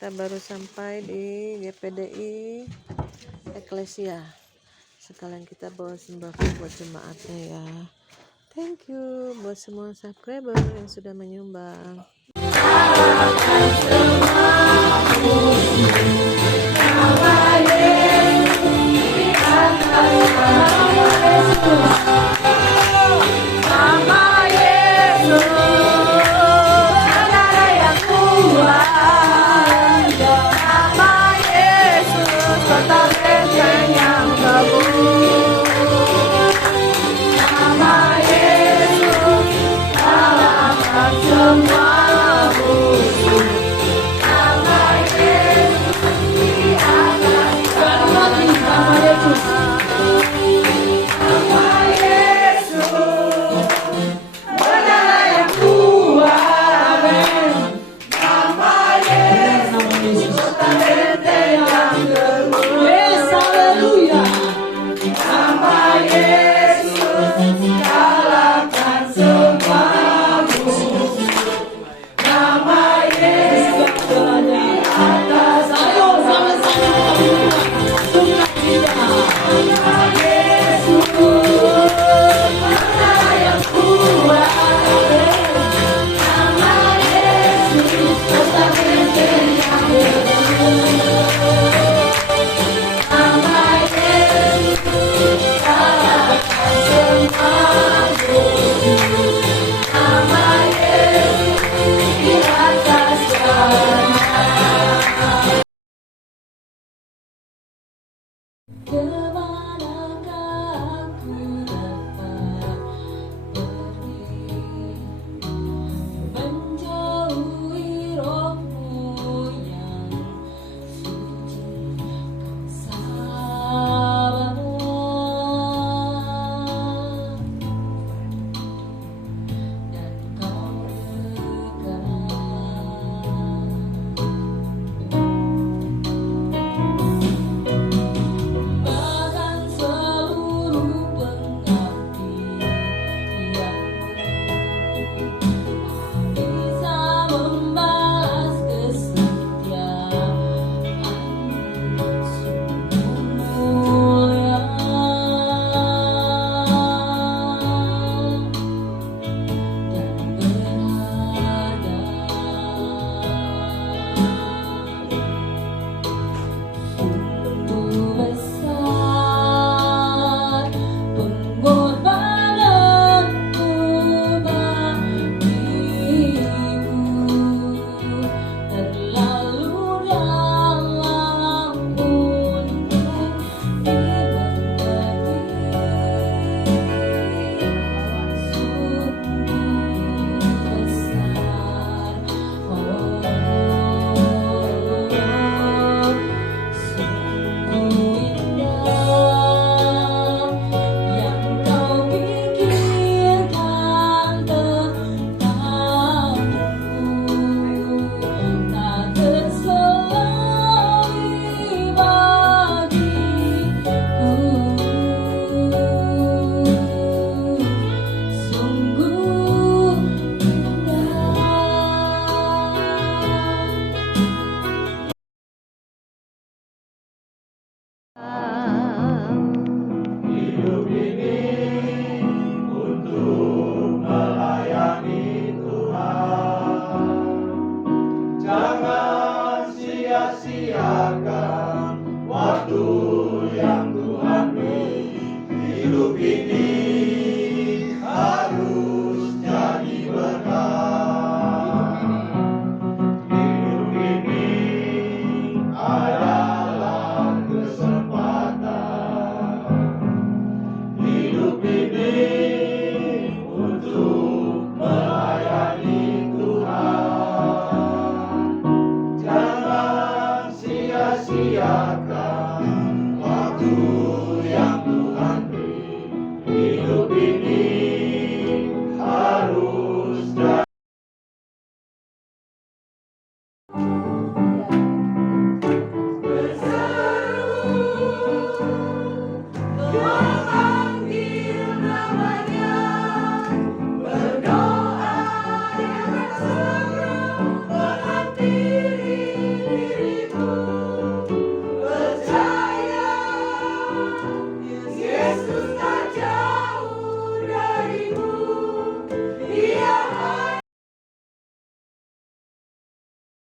Kita baru sampai di GPDI Eklesia. Sekalian kita bawa sembako buat jemaatnya ya. Thank you buat semua subscriber yang sudah menyumbang.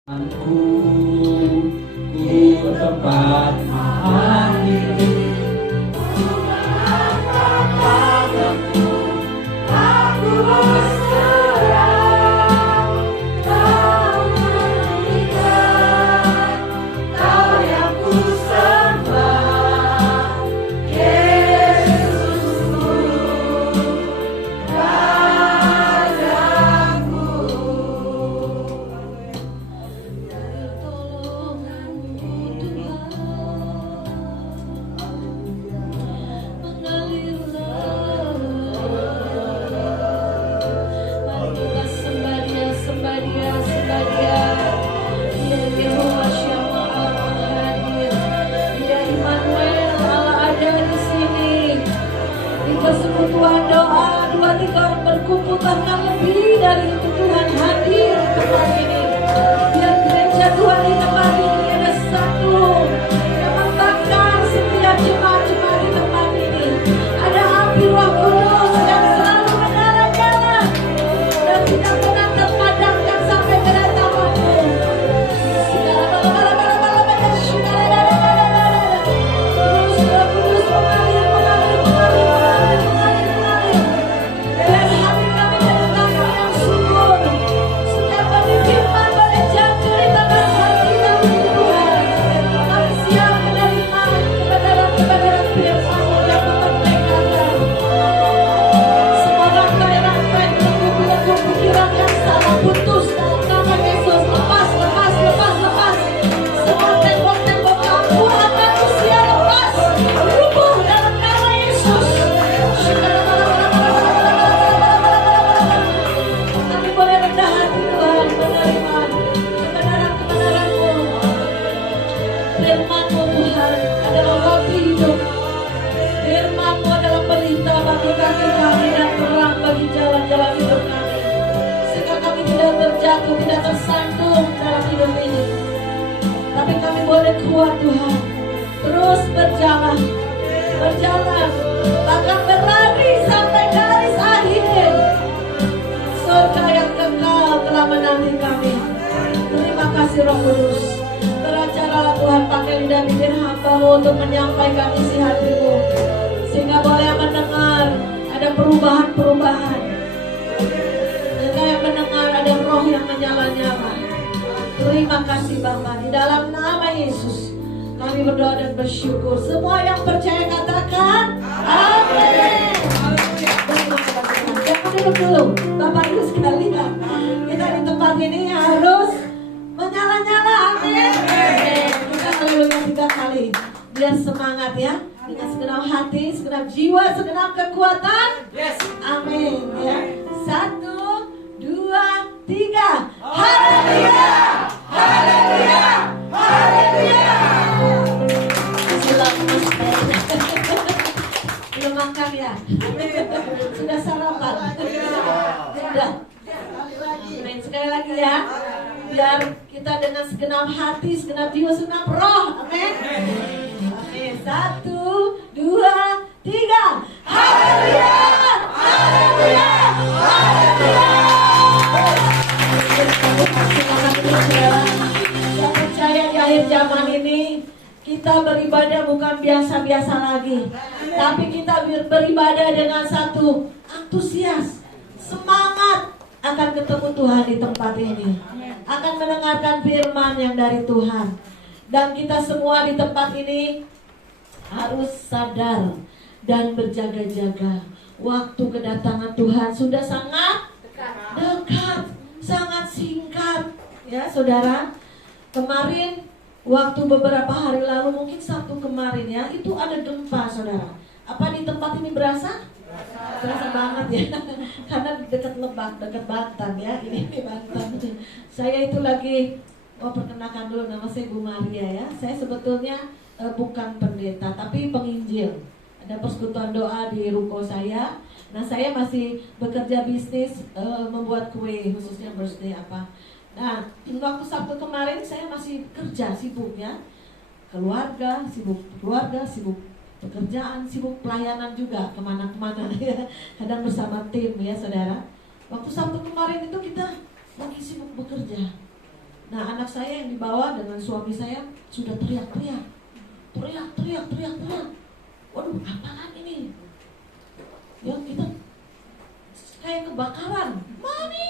Ku tempat hati aku berserah, kau mengikat, kau yang ku sembah, Yesusku, Rajaku. Persekutuan doa 2-3 orang berkumpul, bahkan lebih dari itu Tuhan hadir di tempat ini. Biar gereja Tuhan di tempat ini ada satu yang membakar setiap jemaat-jemaat di tempat ini. Ada api Roh Kudus yang selalu menyala-nyala dan tidak pernah terpadamkan sampai kedatangan-Mu. Terus Roh Kudus mengalir. Dan hati kami menetapkan yang syukur. Setiap kali firman boleh jatuh di tangan hati kami Tuhan, kami siap menerima kebenaran-kebenaran firman-Mu yang memerdekakan. Semua rantai-rantai belenggu-belenggu pikiran yang salah putus dalam nama Yesus. Lepas, lepas, lepas, lepas. Semua tembok-tembok kampuhan manusia lepas, rubuh dalam nama Yesus. Kami boleh rendah hati Tuhan, menerima kebenaran-kebenaran-Mu. Firman-Mu Tuhan adalah roti hidup. Firman-Mu adalah pelita bagi kaki kami dan terang bagi jalan-jalan hidup kami. Sehingga kami tidak terjatuh, tidak tersandung dalam hidup ini. Tapi kami boleh kuat Tuhan, terus berjalan, bahkan berlari sampai garis akhir. Surga yang kekal telah menanti kami. Terima kasih Roh Kudus. Beracara Tuhan, pakai lidah bibir hamba-Mu untuk menyampaikan isi hati-Mu, sehingga boleh mendengar ada perubahan-perubahan. Sehingga yang mendengar ada roh yang menyala-nyala. Terima kasih Bapa, di dalam nama Yesus kami berdoa dan bersyukur. Semua yang percaya katakan amin. Jangan duduk dulu, Bapak Ibu sekalian. Kita di tempat ini harus menyala-nyala, amin. Kita haleluya 3 kali, biar semangat ya. Dengan segenap hati, segenap jiwa, segenap kekuatan. Amin ya. 1, 2, 3. Haleluya, haleluya, haleluya. Belum makan ya? Sudah sarapan? Sudah. Amin. Sekali lagi ya, biar kita dengan segenap hati, segenap jiwa, segenap roh. Amin. Amin. 1, 2, 3. Haleluya, haleluya, haleluya. Saya percaya di akhir zaman ini kita beribadah bukan biasa-biasa lagi, tapi kita beribadah dengan satu antusias, semangat akan ketemu Tuhan di tempat ini, akan mendengarkan firman yang dari Tuhan. Dan kita semua di tempat ini harus sadar dan berjaga-jaga. Waktu kedatangan Tuhan sudah sangat dekat, sangat singkat ya saudara. Kemarin waktu beberapa hari lalu, mungkin Sabtu kemarin ya, itu ada gempa saudara. Apa di tempat ini berasa? Berasa banget ya. Karena dekat Lebak, dekat Banten ya. Ini di Banten. Saya itu lagi perkenalkan dulu, nama saya Bu Maria ya. Saya sebetulnya bukan pendeta tapi penginjil. Ada persekutuan doa di ruko saya. Nah saya masih bekerja bisnis, membuat kue khususnya birthday apa. Nah waktu Sabtu kemarin saya masih kerja sibuk ya. Keluarga, sibuk pekerjaan, sibuk pelayanan juga kemana-kemana ya. Kadang bersama tim ya saudara. Waktu Sabtu kemarin itu kita lagi sibuk bekerja. Nah, anak saya yang dibawa dengan suami saya sudah teriak-teriak. Teriak. Waduh, apaan ini? Ya, kita kayak kebakaran. Mami,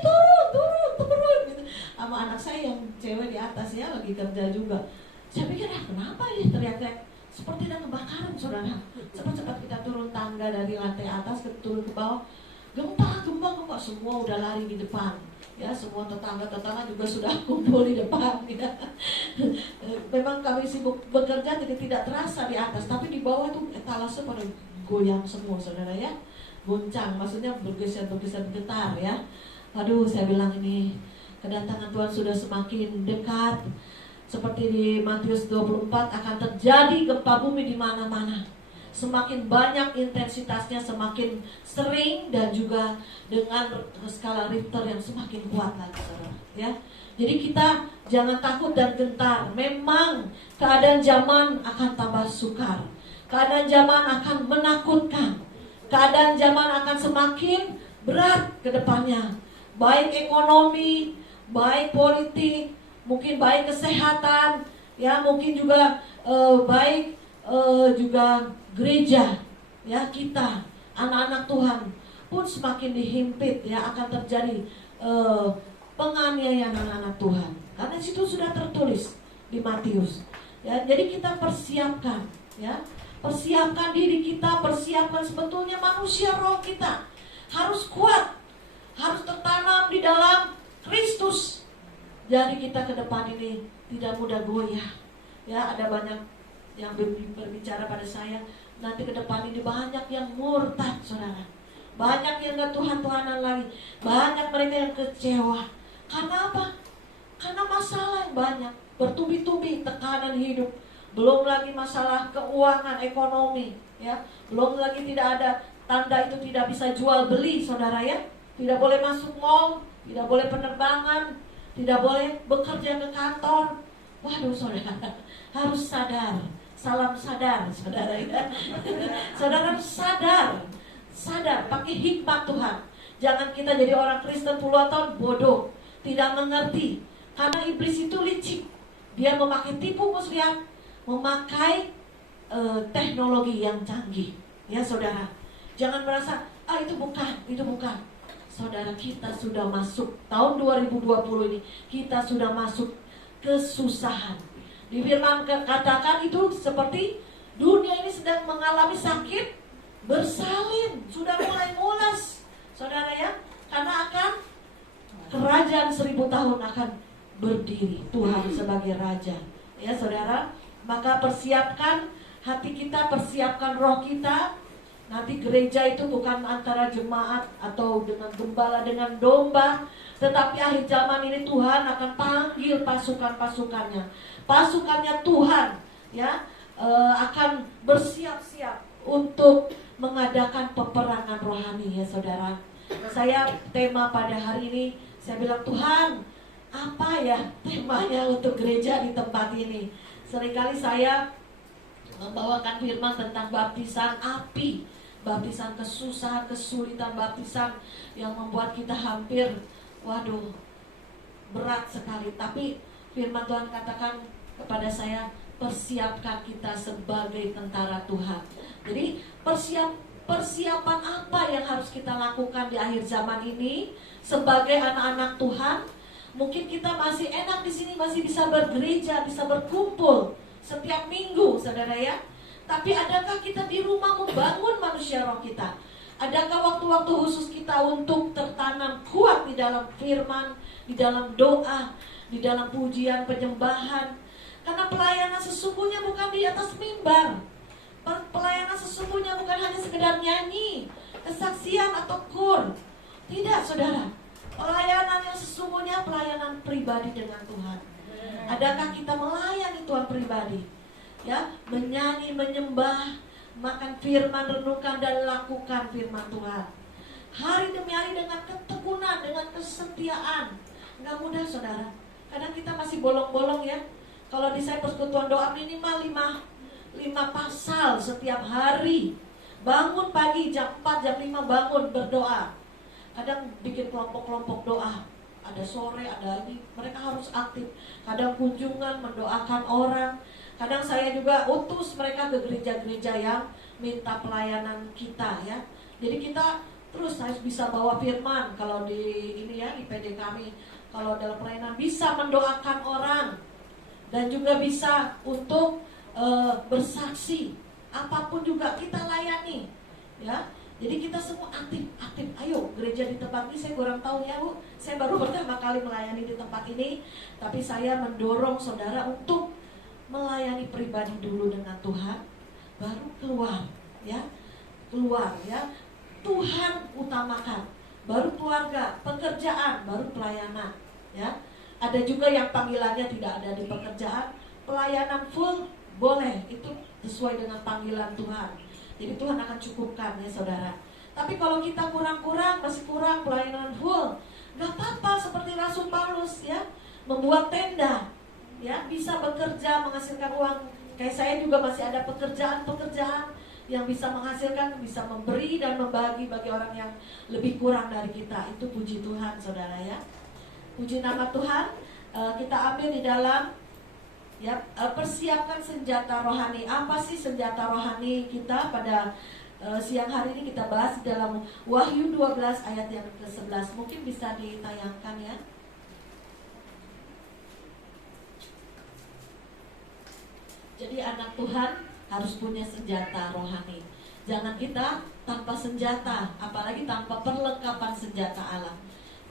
turun gitu. Sama anak saya yang cewek di atas ya, lagi kerja juga. Saya pikir, kenapa ya teriak-teriak? Seperti ada kebakaran, saudara. Cepat-cepat kita turun tangga dari lantai atas turun ke bawah. Gempa, semua udah lari di depan. Ya, semua tetangga juga sudah kumpul di depan. Ya. Memang kami sibuk bekerja jadi tidak terasa di atas, tapi di bawah tuh etalase pada goyang semua, saudara ya. Goncang, maksudnya bergetar ya. Aduh, saya bilang ini kedatangan Tuhan sudah semakin dekat. Seperti di Matius 24 akan terjadi gempa bumi di mana-mana. Semakin banyak intensitasnya, semakin sering, dan juga dengan skala Richter yang semakin kuat lagi, saudara. Ya, jadi kita jangan takut dan gentar. Memang keadaan zaman akan tambah sukar. Keadaan zaman akan menakutkan. Keadaan zaman akan semakin berat ke depannya. Baik ekonomi, baik politik, mungkin baik kesehatan, ya mungkin juga baik juga gereja, ya kita anak-anak Tuhan pun semakin dihimpit, ya akan terjadi penganiayaan anak-anak Tuhan. Karena situ sudah tertulis di Matius. Ya, jadi kita persiapkan, ya persiapkan diri kita, persiapkan sebetulnya manusia roh kita harus kuat, harus tertanam di dalam Kristus. Jadi kita ke depan ini tidak mudah goyah. Ya, ada banyak yang berbicara pada saya, nanti ke depan ini banyak yang murtad, saudara. Banyak yang gak Tuhan-Tuhanan lagi. Banyak mereka yang kecewa. Karena apa? Karena masalah yang banyak, bertubi-tubi tekanan hidup. Belum lagi masalah keuangan, ekonomi, ya. Belum lagi tidak ada tanda itu tidak bisa jual beli, saudara ya. Tidak boleh masuk mall, tidak boleh penerbangan, tidak boleh bekerja ke kantor. Waduh, saudara, harus sadar. Salam sadar, saudara ya. Saudara harus sadar, pakai hikmat Tuhan. Jangan kita jadi orang Kristen puluhan tahun bodoh, tidak mengerti. Karena iblis itu licik. Dia memakai tipu muslihat, memakai teknologi yang canggih. Ya, saudara. Jangan merasa, itu bukan. Saudara, kita sudah masuk tahun 2020 ini, kita sudah masuk kesusahan. Di firman katakan itu seperti dunia ini sedang mengalami sakit bersalin, sudah mulai mulas, saudara ya. Karena akan kerajaan 1000 tahun akan berdiri, Tuhan sebagai raja. Ya, saudara, maka persiapkan hati kita, persiapkan roh kita. Nanti gereja itu bukan antara jemaat atau dengan gembala, dengan domba, tetapi akhir zaman ini Tuhan akan panggil pasukan-pasukannya. Pasukannya Tuhan, ya, akan bersiap-siap untuk mengadakan peperangan rohani, ya saudara. Saya tema pada hari ini, saya bilang, Tuhan, apa ya temanya untuk gereja di tempat ini? Seringkali saya membawakan firman tentang baptisan api, baptisan kesusahan, kesulitan, baptisan yang membuat kita hampir, waduh, berat sekali. Tapi firman Tuhan katakan kepada saya, persiapkan kita sebagai tentara Tuhan. Jadi persiapan apa yang harus kita lakukan di akhir zaman ini sebagai anak-anak Tuhan? Mungkin kita masih enak di sini, masih bisa bergereja, bisa berkumpul setiap minggu, saudara ya. Tapi adakah kita di rumah membangun manusia roh kita? Adakah waktu-waktu khusus kita untuk tertanam kuat di dalam firman, di dalam doa, di dalam pujian, penyembahan? Karena pelayanan sesungguhnya bukan di atas mimbar. Pelayanan sesungguhnya bukan hanya sekedar nyanyi, kesaksian atau kur. Tidak, saudara. Pelayanan yang sesungguhnya pelayanan pribadi dengan Tuhan. Adakah kita melayani Tuhan pribadi? Ya, menyanyi, menyembah, makan firman, renungkan dan lakukan firman Tuhan. Hari demi hari dengan ketekunan, dengan kesetiaan. Enggak mudah, saudara. Kadang kita masih bolong-bolong ya. Kalau di saya persekutuan doa minimal 5 pasal setiap hari. Bangun pagi jam 4, jam 5 bangun berdoa. Kadang bikin kelompok-kelompok doa. ada sore, ada ini, mereka harus aktif. Kadang kunjungan, mendoakan orang. Kadang saya juga utus mereka ke gereja-gereja yang minta pelayanan kita ya. Jadi kita terus harus bisa bawa firman. Kalau di ini ya, di PD kami, kalau dalam pelayanan bisa mendoakan orang dan juga bisa untuk bersaksi. Apapun juga kita layani ya. Jadi kita semua aktif. Ayo gereja di tempat ini, saya kurang tahu ya Bu, saya baru pertama kali melayani di tempat ini. Tapi saya mendorong saudara untuk melayani pribadi dulu dengan Tuhan, baru keluar ya. Tuhan utamakan, baru keluarga, pekerjaan, baru pelayanan ya. Ada juga yang panggilannya tidak ada di pekerjaan, pelayanan full boleh, itu sesuai dengan panggilan Tuhan. Jadi Tuhan akan cukupkan ya saudara. Tapi kalau kita kurang-kurang, masih kurang pelayanan full, gak apa-apa, seperti Rasul Paulus ya, membuat tenda ya, bisa bekerja menghasilkan uang. Kayak saya juga masih ada pekerjaan-pekerjaan yang bisa menghasilkan, bisa memberi dan membagi bagi orang yang lebih kurang dari kita. Itu puji Tuhan saudara ya. Puji nama Tuhan. Kita ambil di dalam ya, persiapkan senjata rohani. Apa sih senjata rohani kita pada siang hari ini? Kita bahas dalam Wahyu 12 ayat yang ke-11. Mungkin bisa ditayangkan ya. Jadi anak Tuhan harus punya senjata rohani. Jangan kita tanpa senjata, apalagi tanpa perlengkapan senjata Allah.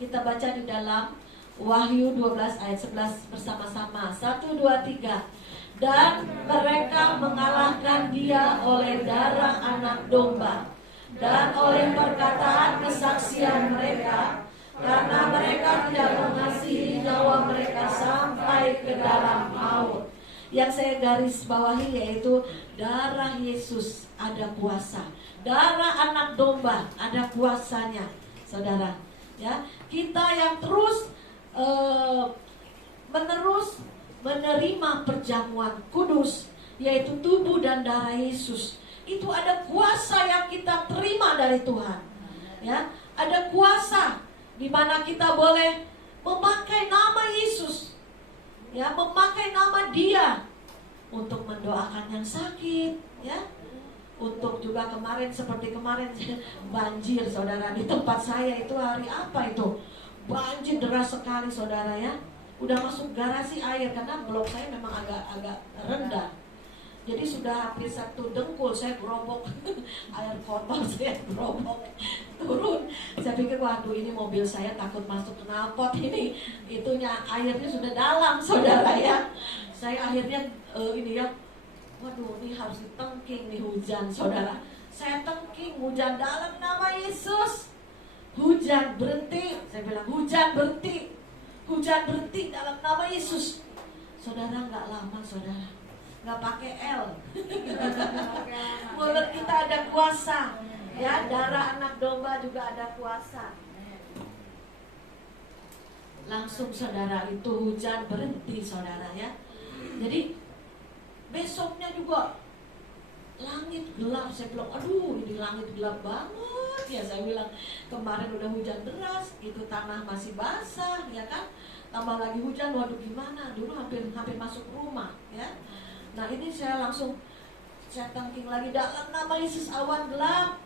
Kita baca di dalam Wahyu 12 ayat 11 bersama-sama. 1, 2, 3. Dan mereka mengalahkan dia oleh darah anak domba dan oleh perkataan kesaksian mereka, karena mereka tidak mengasihi nyawa mereka sampai ke dalam maut. Yang saya garis bawahi yaitu darah Yesus ada kuasa, darah anak domba ada kuasanya, saudara. Ya, kita yang terus menerus menerima perjamuan kudus, yaitu tubuh dan darah Yesus, itu ada kuasa yang kita terima dari Tuhan. Ya, ada kuasa di mana kita boleh memakai nama Yesus, ya, memakai nama Dia untuk mendoakan yang sakit, ya. Untuk juga seperti kemarin banjir saudara di tempat saya itu, hari apa itu? Banjir deras sekali saudara ya. Udah masuk garasi air karena blok saya memang agak rendah. Jadi sudah hampir 1 dengkul saya gerobok air kotor, saya gerobok turun. Saya pikir waduh, ini mobil saya takut masuk knalpot ini. Itunya airnya sudah dalam saudara ya. Saya akhirnya ini ya, waduh ini harus ditengking nih hujan saudara. Saya tengking, hujan dalam nama Yesus. Hujan berhenti, saya bilang hujan berhenti. Hujan berhenti dalam nama Yesus. Saudara, gak lama saudara, gak pakai L. Mulut kita ada kuasa. Ya, darah anak domba juga ada kuasa. Langsung saudara, itu hujan berhenti saudara ya. Jadi besoknya juga langit gelap. Saya bilang, aduh ini langit gelap banget ya. Saya bilang, kemarin udah hujan deras, itu tanah masih basah ya kan, tambah lagi hujan, waduh gimana. Dulu hampir masuk rumah ya. Nah ini saya langsung tengking lagi, dalam nama Yesus awan gelap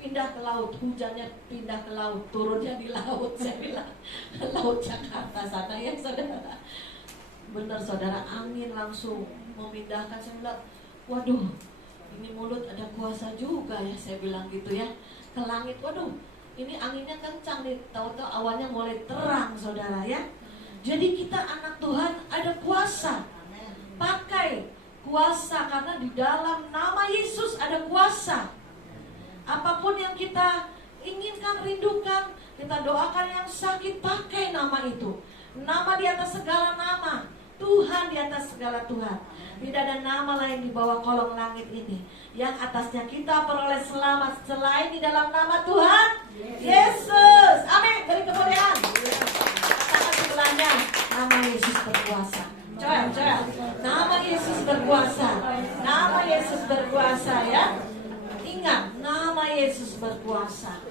pindah ke laut, hujannya pindah ke laut, turunnya di laut. Saya bilang laut Jakarta sana ya saudara. Benar saudara, angin langsung memindahkan. Saya bilang, waduh ini mulut ada kuasa juga ya, saya bilang gitu ya. Ke langit, waduh ini anginnya kencang nih, tahu-tahu awannya mulai terang saudara ya. Jadi kita anak Tuhan ada kuasa. Pakai kuasa, karena di dalam nama Yesus ada kuasa. Apapun yang kita inginkan, rindukan, kita doakan yang sakit, pakai nama itu. Nama di atas segala nama, Tuhan di atas segala Tuhan. Tidak ada nama lain di bawah kolong langit ini yang atasnya kita peroleh selamat selain di dalam nama Tuhan Yesus. Amin. Beri kemuliaan. Katakan sebelahnya, nama Yesus berkuasa. Coba. Nama Yesus berkuasa. Nama Yesus berkuasa ya. Ingat, nama Yesus berkuasa.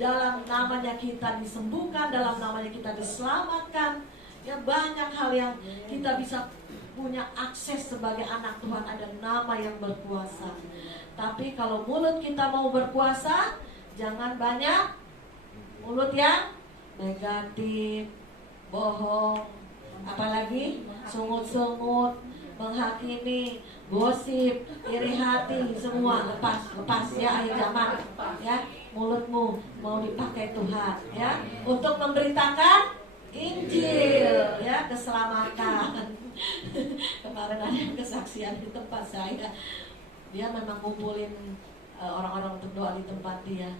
dalam namanya kita disembuhkan, dalam namanya kita diselamatkan. Ya, banyak hal yang kita bisa punya akses sebagai anak Tuhan. Ada nama yang berkuasa. Tapi kalau mulut kita mau berkuasa, jangan banyak mulut yang negatif, bohong, apalagi sungut-sungut, menghakimi, gosip, iri hati, semua lepas ya akhir zaman. Ya, mulutmu mau dipakai Tuhan ya untuk memberitakan Injil ya, keselamatan. Kemarin ada kesaksian di tempat saya. Dia memang ngumpulin orang-orang untuk doa di tempat dia.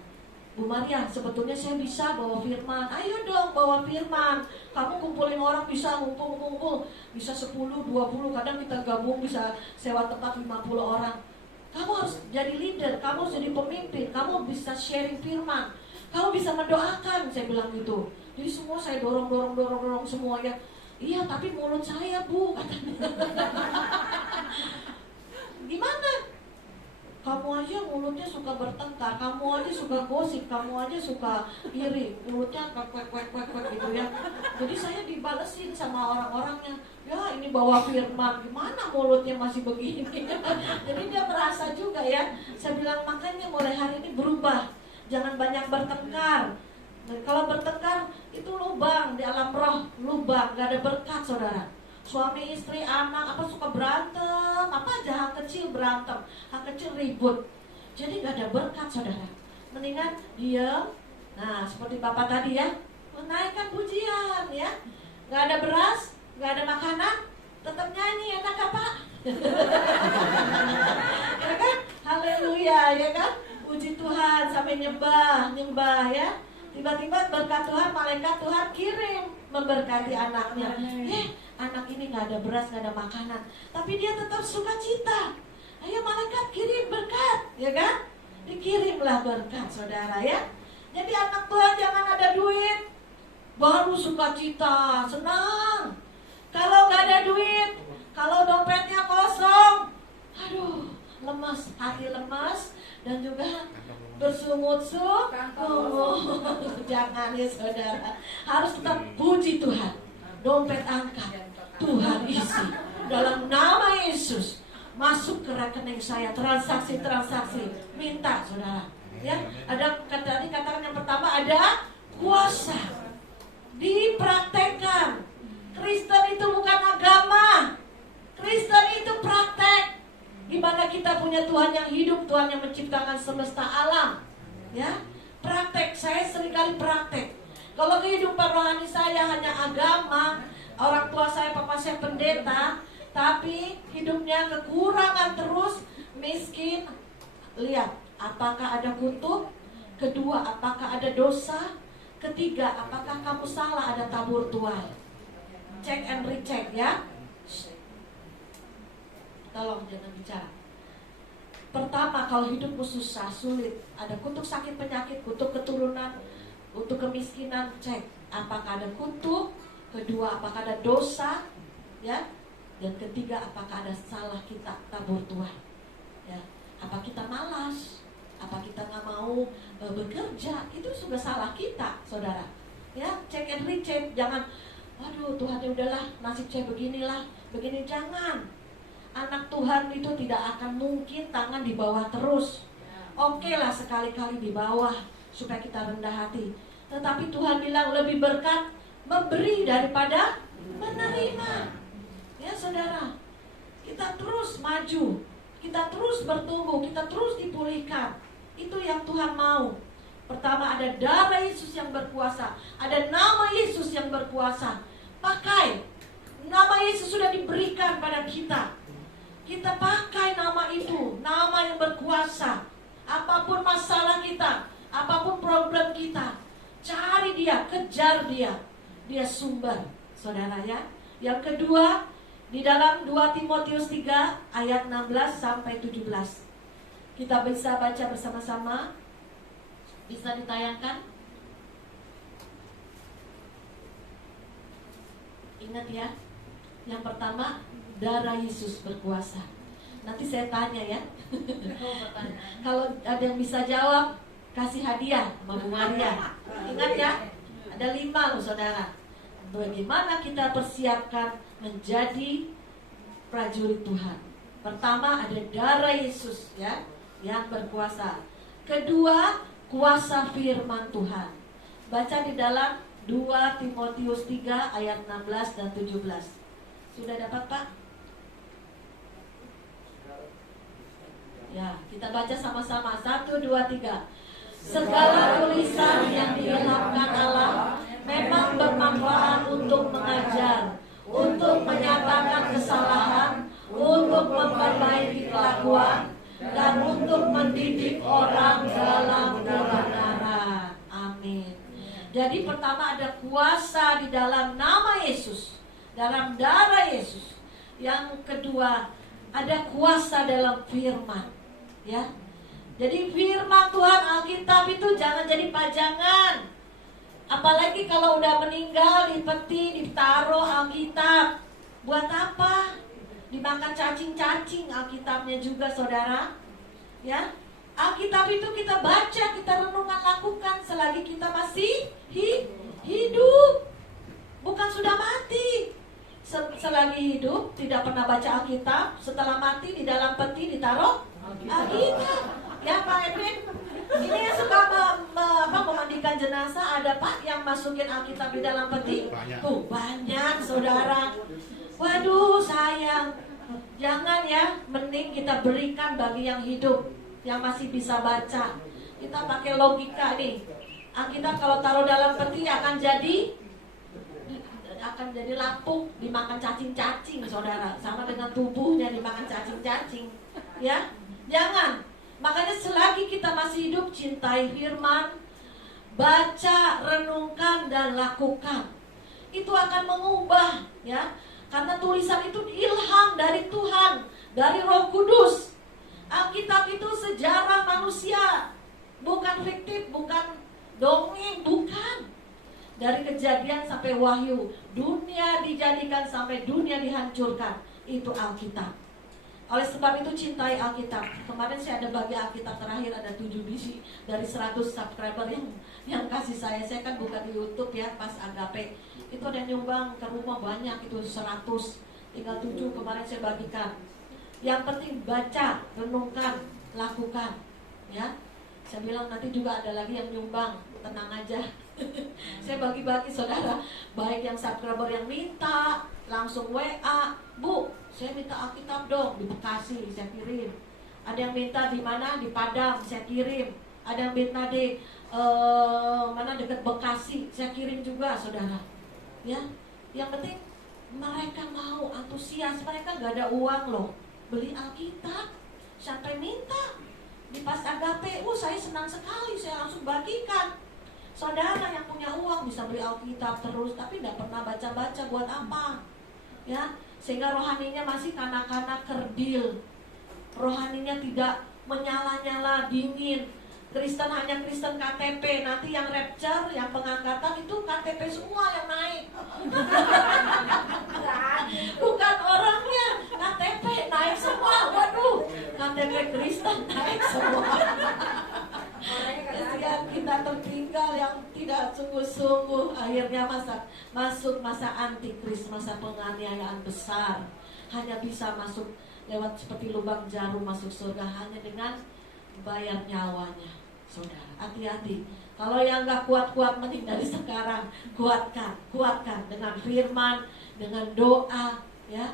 Bu Maria, sebetulnya saya bisa bawa firman. Ayo dong bawa firman. Kamu kumpulin orang bisa ngumpul. Bisa 10, 20, kadang kita gabung bisa sewa tempat 50 orang. Kamu harus jadi leader, kamu harus jadi pemimpin, kamu bisa sharing firman, kamu bisa mendoakan, saya bilang gitu. Jadi semua saya dorong semua ya. Iya, tapi mulut saya, Bu, katanya. Gimana? Kamu aja mulutnya suka bertengkar, kamu aja suka gosip, kamu aja suka iri, mulutnya kwek gitu ya. Jadi saya dibalesin sama orang-orangnya. Ya, ini bawa firman, gimana mulutnya masih begini. Jadi dia merasa juga ya. Saya bilang makanya mulai hari ini berubah. Jangan banyak bertengkar. Kalau bertengkar itu lubang di alam roh, lubang, gak ada berkat, saudara. Suami istri anak apa suka berantem, apa aja hal kecil berantem, hal kecil ribut. Jadi gak ada berkat, saudara. Mendingan diam. Nah, seperti Bapak tadi ya, menaikkan pujian ya. Gak ada beras, gak ada makanan, tetap nyanyi, enak apa? Ya kan? Haleluya, ya kan? Puji Tuhan sampai nyembah ya. Tiba-tiba berkat Tuhan, malaikat Tuhan kirim memberkati anaknya. Anak ini gak ada beras, gak ada makanan, tapi dia tetap sukacita. Ayo malaikat kirim berkat, ya kan? Dikirimlah berkat, saudara ya. Jadi anak Tuhan jangan ada duit baru sukacita, senang. Kalau gak ada duit, kalau dompetnya kosong, aduh, lemas, hati lemas, dan juga bersungut-sungut. Jangan ya saudara, harus tetap puji Tuhan. Dompet angkat, Tuhan isi dalam nama Yesus. Masuk ke rekening saya, transaksi, minta saudara. Ya, ada katakan yang pertama ada kuasa. Dipraktekkan. Kristen itu bukan agama. Kristen itu praktek. Gimana kita punya Tuhan yang hidup, Tuhan yang menciptakan semesta alam. Ya, praktek. Saya seringkali praktek. Kalau kehidupan rohani saya hanya agama, orang tua saya, papa saya pendeta, tapi hidupnya kekurangan terus, miskin. Lihat, apakah ada kutuk? Kedua, apakah ada dosa? Ketiga, apakah kamu salah ada tabur tuai? Check and recheck ya. Tolong jangan bicara. Pertama, kalau hidupmu susah, sulit, ada kutuk sakit penyakit, kutuk keturunan, kutuk kemiskinan, cek apakah ada kutuk. Kedua, apakah ada dosa, ya. Dan ketiga, apakah ada salah kita tabur tuai, ya. Apa kita malas, apa kita nggak mau bekerja, itu sudah salah kita, saudara. Ya, check and recheck. Jangan, aduh Tuhan ya udahlah, nasib saya beginilah, begini, jangan. Anak Tuhan itu tidak akan mungkin tangan di bawah terus. Oke lah sekali-kali di bawah supaya kita rendah hati. Tetapi Tuhan bilang lebih berkat memberi daripada menerima. Ya saudara, kita terus maju, kita terus bertumbuh, kita terus dipulihkan. Itu yang Tuhan mau. Pertama, ada darah Yesus yang berkuasa, ada nama Yesus yang berkuasa. Pakai nama Yesus, sudah diberikan pada kita. Kita pakai nama itu, nama yang berkuasa. Apapun masalah kita, apapun problem kita, cari dia, kejar dia. Dia sumber, saudara ya. Yang kedua, di dalam 2 Timotius 3 ayat 16 sampai 17. Kita bisa baca bersama-sama. Bisa ditayangkan? Ingat ya. Yang pertama, darah Yesus berkuasa. Nanti saya tanya ya. Kalau ada yang bisa jawab, kasih hadiah sama Bu Maria. Ingat ya, ada 5 loh saudara. Bagaimana kita persiapkan menjadi prajurit Tuhan? Pertama ada darah Yesus ya, yang berkuasa. Kedua, kuasa firman Tuhan. Baca di dalam 2 Timotius 3 ayat 16 dan 17. Sudah dapat Pak? Ya, kita baca sama-sama. 1, 2, 3. Segala tulisan yang diilhamkan Allah memang bermanfaat untuk mengajar, untuk menyatakan kesalahan, untuk memperbaiki kelakuan, dan untuk mendidik orang dalam kebenaran. Amin. Jadi pertama ada kuasa di dalam nama Yesus, dalam darah Yesus. Yang kedua ada kuasa dalam firman, ya. Jadi firman Tuhan Alkitab itu jangan jadi pajangan. Apalagi kalau udah meninggal di peti ditaruh Alkitab. Buat apa? Dimakan cacing-cacing Alkitabnya juga saudara. Ya, Alkitab itu kita baca, kita renungan, lakukan selagi kita masih hidup. Bukan sudah mati. Selagi hidup tidak pernah baca Alkitab, setelah mati di dalam peti ditaruh Alkitab. Ya Pak Edwin, ini yang suka memandikan jenazah, ada Pak yang masukin Alkitab di dalam peti? Tuh banyak saudara. Waduh sayang. Jangan ya, mending kita berikan bagi yang hidup, yang masih bisa baca. Kita pakai logika nih. Alkitab kalau taruh dalam peti akan jadi lapuk, dimakan cacing-cacing saudara. Sama dengan tubuhnya dimakan cacing-cacing. Ya, jangan. Makanya selagi kita masih hidup, cintai firman, baca, renungkan, dan lakukan. Itu akan mengubah, ya. Karena tulisan itu ilham dari Tuhan, dari Roh Kudus. Alkitab itu sejarah manusia, bukan fiktif, bukan dongeng, bukan. Dari Kejadian sampai Wahyu, dunia dijadikan sampai dunia dihancurkan, itu Alkitab. Oleh sebab itu cintai Alkitab. Kemarin saya ada bagi Alkitab terakhir, ada 7 biji dari 100 subscriber yang kasih saya. Saya kan buka di YouTube ya, pas Agape. Itu ada nyumbang ke rumah banyak, itu 100. Tinggal 7 kemarin saya bagikan. Yang penting baca, renungkan, lakukan. Ya, saya bilang nanti juga ada lagi yang nyumbang, tenang aja. Saya bagi-bagi saudara, baik yang subscriber yang minta langsung WA, Bu, saya minta Alkitab dong di Bekasi, saya kirim. Ada yang minta di mana, di Padang, saya kirim. Ada yang minta di mana dekat Bekasi, saya kirim juga saudara. Ya, yang penting mereka mau antusias, mereka nggak ada uang loh beli Alkitab, sampai minta di pas Agape. Saya senang sekali, saya langsung bagikan. Saudara yang punya uang bisa beli Alkitab terus, tapi tidak pernah baca-baca, buat apa? Ya, sehingga rohaninya masih kanak-kanak kerdil. Rohaninya tidak menyala-nyala, dingin. Kristen hanya Kristen KTP, nanti yang rapture, yang pengangkatan itu KTP semua yang naik. Bukan orangnya, KTP naik semua. Waduh, KTP Kristen naik semua. Kesian kita tertinggal yang tidak sungguh-sungguh. Akhirnya masuk masa antikris, masa penganiayaan besar. Hanya bisa masuk lewat seperti lubang jarum masuk surga hanya dengan bayar nyawanya. Saudara, hati-hati. Kalau yang gak kuat-kuat mending dari sekarang kuatkan dengan firman, dengan doa, ya.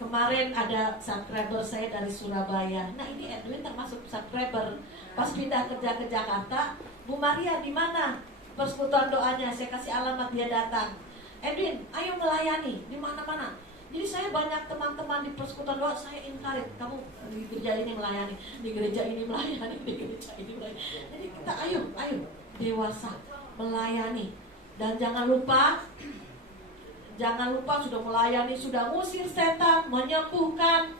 Kemarin ada subscriber saya dari Surabaya. Nah, ini Edwin termasuk subscriber. Pas pindah kerja ke Jakarta, Bu Maria di mana persekutuan doanya? Saya kasih alamat, dia datang. Edwin, ayo melayani di mana-mana. Jadi saya banyak teman-teman di persekutuan doa, saya encourage, kamu di gereja ini melayani, di gereja ini melayani, di gereja ini melayani. Jadi kita ayo dewasa melayani. Dan jangan lupa sudah melayani, sudah ngusir setan, menyembuhkan,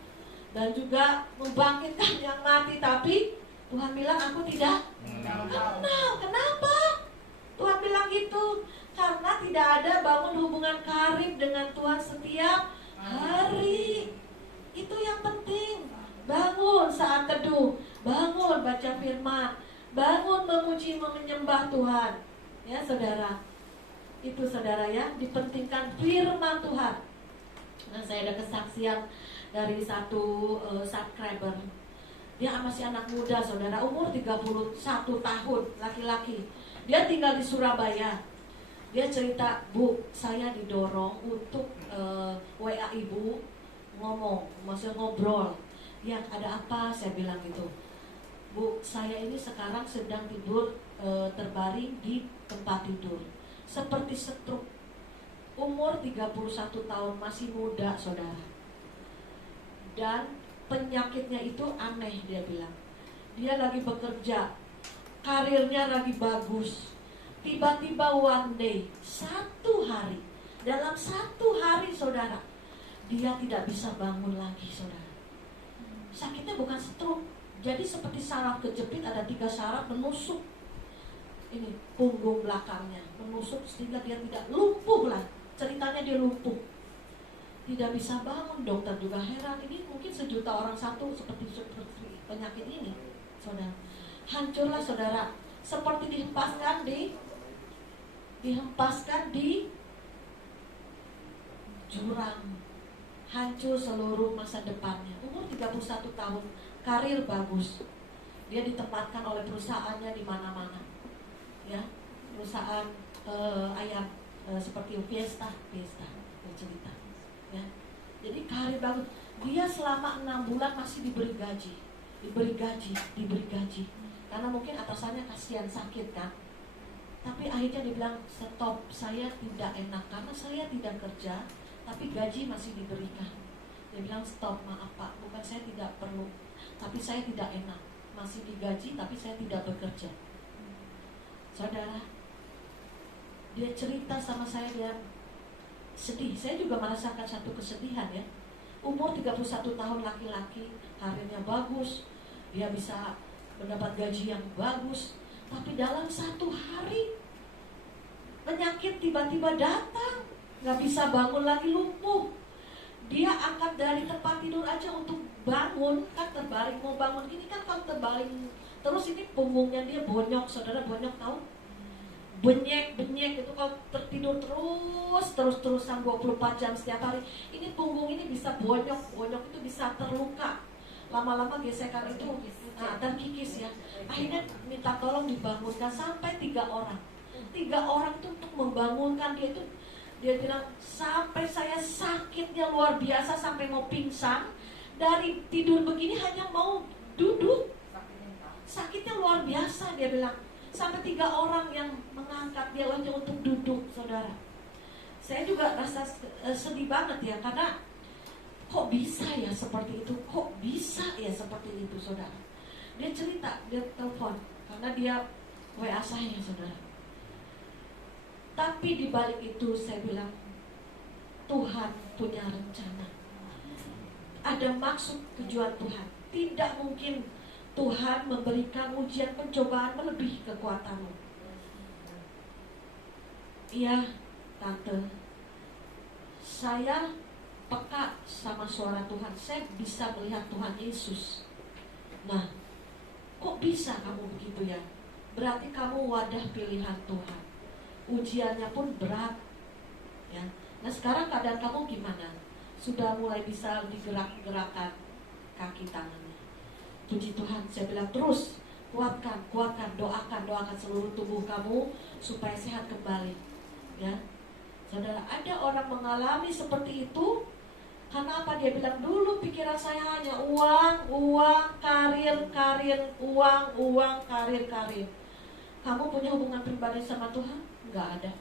dan juga membangkitkan yang mati. Tapi Tuhan bilang aku tidak kenal. Kenapa? Tuhan bilang gitu. Karena tidak ada bangun hubungan karib dengan Tuhan setiap hari. Itu yang penting. Bangun saat teduh, bangun baca firman, Bangun memuji menyembah Tuhan. Ya saudara, itu saudara ya, dipentingkan firman Tuhan. Nah, saya ada kesaksian dari satu subscriber. Dia masih anak muda saudara, umur 31 tahun, laki-laki. Dia tinggal di Surabaya. Dia cerita, "Bu, saya didorong untuk WA ibu, ngomong, maksudnya ngobrol. Ya, ada apa?" Saya bilang gitu. "Bu, saya ini sekarang sedang tidur terbaring di tempat tidur. Seperti stroke. Umur 31 tahun, masih muda saudara. Dan penyakitnya itu aneh," dia bilang. Dia lagi bekerja, karirnya lagi bagus. Tiba-tiba one day, dalam satu hari saudara, dia tidak bisa bangun lagi saudara. Sakitnya bukan stroke, jadi seperti saraf kejepit, ada 3 saraf menusuk ini punggung belakangnya, menusuk sehingga dia tidak lumpuh lah. Ceritanya dia lumpuh, tidak bisa bangun. Dokter juga heran, ini mungkin sejuta orang satu seperti penyakit ini saudara. Hancurlah saudara, seperti dihempaskan di jurang. Hancur seluruh masa depannya. Umur 31 tahun, karir bagus. Dia ditempatkan oleh perusahaannya di mana-mana. Ya, perusahaan ayam seperti Fiesta cerita. Ya. Jadi karir bagus. Dia selama 6 bulan masih diberi gaji. Karena mungkin atasannya kasihan, sakit kan. Tapi akhirnya dia bilang, "Stop, saya tidak enak karena saya tidak kerja, tapi gaji masih diberikan." Dia bilang, "Stop, maaf Pak, bukan saya tidak perlu, tapi saya tidak enak, masih digaji tapi saya tidak bekerja." Saudara, dia cerita sama saya, dia sedih. Saya juga merasakan satu kesedihan ya. Umur 31 tahun, laki-laki, karirnya bagus, dia bisa mendapat gaji yang bagus, tapi dalam satu hari penyakit tiba-tiba datang, gak bisa bangun lagi, lumpuh. Dia angkat dari tempat tidur aja untuk bangun, kan terbaring, mau bangun gini kan kalau terbaring terus ini punggungnya dia bonyok, saudara. Bonyok tahu? Benyek itu kalau tertidur terus-terusan 24 jam setiap hari. Ini punggung ini bisa bonyok itu bisa terluka. Lama-lama gesekan itu dan kikis ya. Akhirnya minta tolong dibangunkan sampai 3 orang. 3 orang itu untuk membangunkan dia itu. Dia bilang, "Sampai saya sakitnya luar biasa sampai mau pingsan. Dari tidur begini hanya mau duduk. Sakitnya luar biasa," dia bilang. Sampai 3 orang yang mengangkat dia hanya untuk duduk, saudara. Saya juga rasa sedih banget ya, karena kok bisa ya seperti itu, kok bisa ya seperti itu, saudara. Dia cerita, dia telepon, karena dia WA saya, saudara. Tapi di balik itu saya bilang, Tuhan punya rencana. Ada maksud tujuan Tuhan. Tidak mungkin Tuhan memberikan ujian pencobaan melebihi kekuatanmu. Iya, Tante, saya peka sama suara Tuhan. Saya bisa melihat Tuhan Yesus. Nah, kok bisa kamu begitu ya? Berarti kamu wadah pilihan Tuhan. Ujiannya pun berat ya. Nah, sekarang keadaan kamu gimana? Sudah mulai bisa digerak-gerakan kaki tangannya. Puji Tuhan, saya bilang terus kuatkan, doakan seluruh tubuh kamu supaya sehat kembali. Ya, saudara, ada orang mengalami seperti itu karena apa? Dia bilang, dulu pikiran saya hanya uang, karir, uang, karir. Kamu punya hubungan pribadi sama Tuhan? Enggak ada.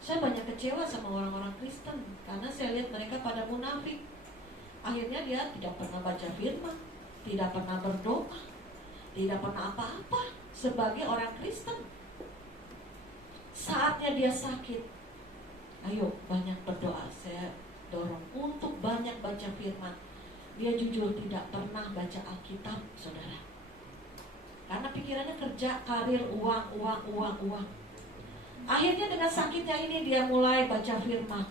Saya banyak kecewa sama orang-orang Kristen karena saya lihat mereka pada munafik. Akhirnya dia tidak pernah baca firman, tidak pernah berdoa, tidak pernah apa-apa sebagai orang Kristen. Saatnya dia sakit, ayo banyak berdoa. Saya dorong untuk banyak baca firman. Dia jujur tidak pernah baca Alkitab, saudara. Karena pikirannya kerja, karir, uang. Akhirnya dengan sakitnya ini dia mulai baca firman,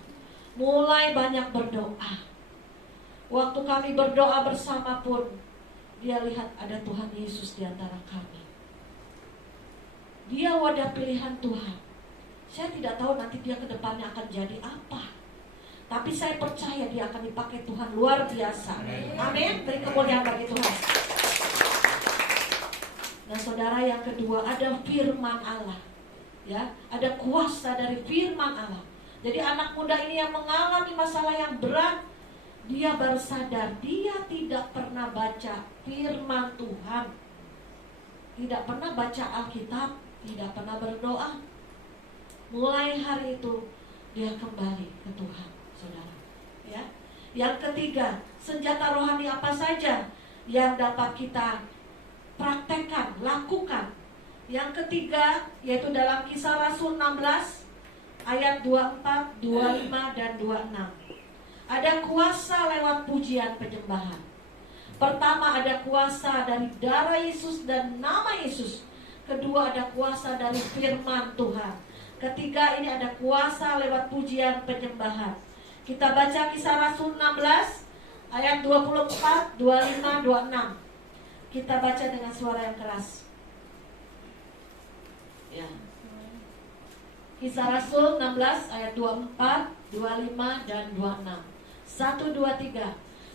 mulai banyak berdoa. Waktu kami berdoa bersama pun dia lihat ada Tuhan Yesus di antara kami. Dia wadah pilihan Tuhan. Saya tidak tahu nanti dia ke depannya akan jadi apa, tapi saya percaya dia akan dipakai Tuhan luar biasa. Amin. Beri kemuliaan bagi Tuhan. Nah saudara, yang kedua ada firman Allah. Ya, ada kuasa dari firman Allah. Jadi anak muda ini yang mengalami masalah yang berat, dia baru sadar dia tidak pernah baca firman Tuhan, tidak pernah baca Alkitab, tidak pernah berdoa. Mulai hari itu dia kembali ke Tuhan, saudara. Ya. Yang ketiga, senjata rohani apa saja yang dapat kita praktekkan, lakukan? Yang ketiga yaitu dalam Kisah Rasul 16 ayat 24, 25 dan 26. Ada kuasa lewat pujian penyembahan. Pertama, ada kuasa dari darah Yesus dan nama Yesus. Kedua, ada kuasa dari firman Tuhan. Ketiga, ini ada kuasa lewat pujian penyembahan. Kita baca Kisah Rasul 16 ayat 24, 25, 26. Kita baca dengan suara yang keras. Ya. Kisah Rasul 16 ayat 24, 25 dan 26. 1, 2, 3.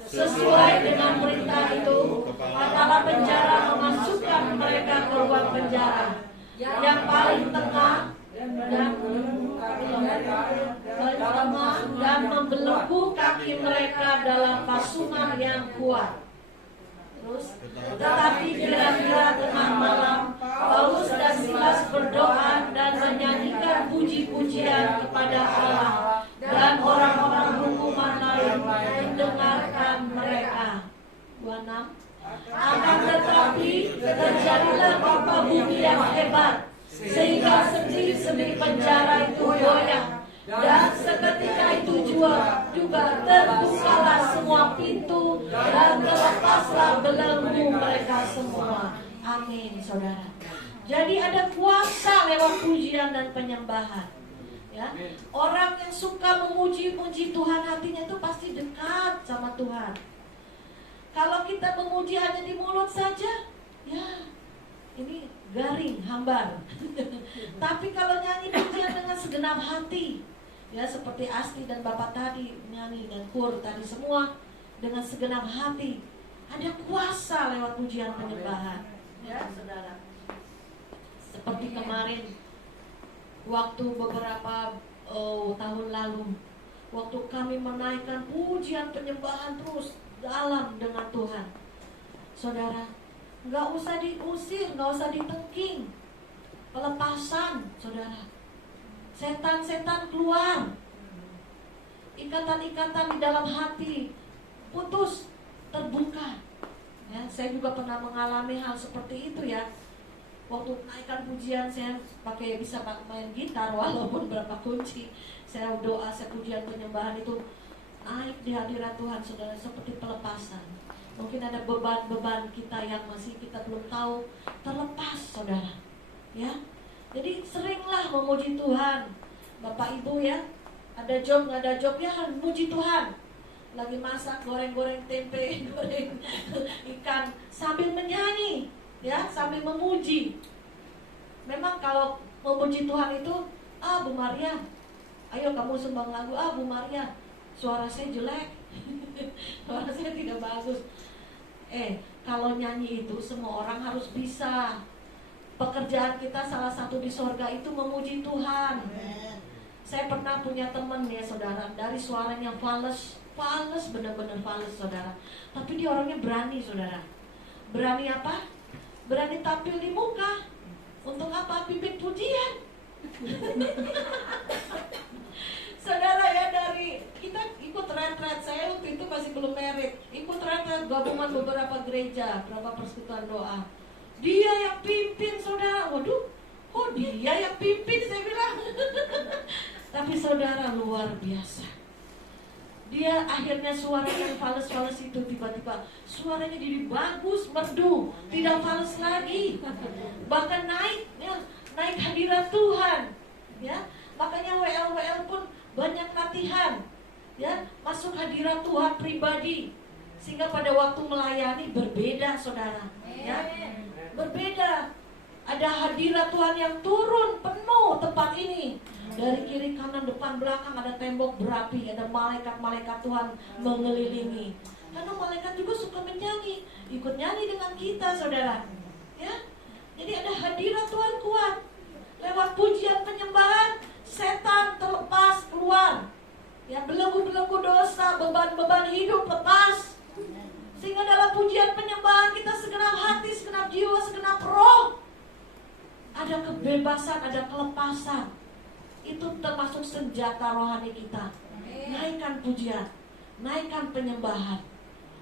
Sesuai dengan perintah itu, kepala penjara memasukkan mereka ke ruang penjara yang paling tengah dan membelenggu kaki mereka dalam pasungan yang kuat. Terus, tetapi kira-kira tengah malam, Paulus dan Silas berdoa dan menyanyikan puji-pujian kepada Allah, dan orang-orang hukuman lain mendengarkan mereka. 26. Akan tetapi terjadilah gempa bumi yang hebat, sehingga sendi-sendi penjara itu goyah, dan seketika itu juga terbukalah semua pintu dan terlepaslah belenggu mereka semua. Amin, saudara. Jadi ada kuasa lewat pujian dan penyembahan. Ya, orang yang suka memuji-muji Tuhan, hatinya itu pasti dekat sama Tuhan. Kalau kita memuji hanya di mulut saja, ya ini garing, hambar. Tapi kalau nyanyi pujian dengan segenap hati, ya seperti Asti dan Bapak tadi nyanyi dan Kur tadi, semua dengan segenap hati, ada kuasa lewat pujian penyembahan. Ya, saudara. Seperti kemarin, waktu beberapa tahun lalu, waktu kami menaikkan pujian penyembahan terus dalam dengan Tuhan, saudara, nggak usah diusir, nggak usah ditengking, pelepasan, saudara. Setan-setan keluar, ikatan-ikatan di dalam hati putus, terbuka. Ya, saya juga pernah mengalami hal seperti itu ya. Waktu naikkan pujian, saya bisa main gitar walaupun berapa kunci. Saya doa, saya pujian penyembahan itu naik di hadirat Tuhan, saudara, seperti pelepasan. Mungkin ada beban-beban kita yang masih kita belum tahu, terlepas, saudara. Ya, jadi seringlah memuji Tuhan. Bapak Ibu ya, ada job nggak ada job ya, muji Tuhan. Lagi masak, goreng-goreng tempe, goreng ikan, sambil menyanyi, ya, sambil memuji. Memang kalau memuji Tuhan itu, Bu Maria, ayo kamu sumbang lagu. Bu Maria, suara saya jelek, suara saya tidak bagus. Kalau nyanyi itu semua orang harus bisa. Pekerjaan kita salah satu di sorga itu memuji Tuhan. Saya pernah punya teman ya saudara, dari suaranya fales, benar-benar fales saudara. Tapi dia orangnya berani saudara. Berani apa? Berani tampil di muka. Untuk apa? Pimpin pujian. Saudara ya, dari kita ikut retret, saya waktu itu masih belum married, ikut retret gabungan beberapa gereja, beberapa persekutuan doa. Dia yang pimpin saudara. Waduh, kok dia yang pimpin, saya bilang. Tapi saudara luar biasa. Dia akhirnya suaranya fales-fales itu tiba-tiba suaranya jadi bagus, merdu, tidak fales lagi. Bahkan naik hadirat Tuhan. Ya, makanya WL pun banyak latihan. Ya, masuk hadirat Tuhan pribadi. Sehingga pada waktu melayani berbeda saudara. Ya, berbeda. Ada hadirat Tuhan yang turun penuh tempat ini. Dari kiri, kanan, depan, belakang ada tembok berapi. Ada malaikat-malaikat Tuhan mengelilingi. Karena malaikat juga suka menyanyi. Ikut nyanyi dengan kita, saudara. Ya, jadi ada hadirat Tuhan kuat. Lewat pujian penyembahan, setan terlepas keluar. Ya, belenggu-belenggu dosa, beban-beban hidup lepas. Sehingga dalam pujian penyembahan kita segenap hati, segenap jiwa, segenap roh, ada kebebasan, ada kelepasan. Itu termasuk senjata rohani kita. Naikkan pujian, naikkan penyembahan.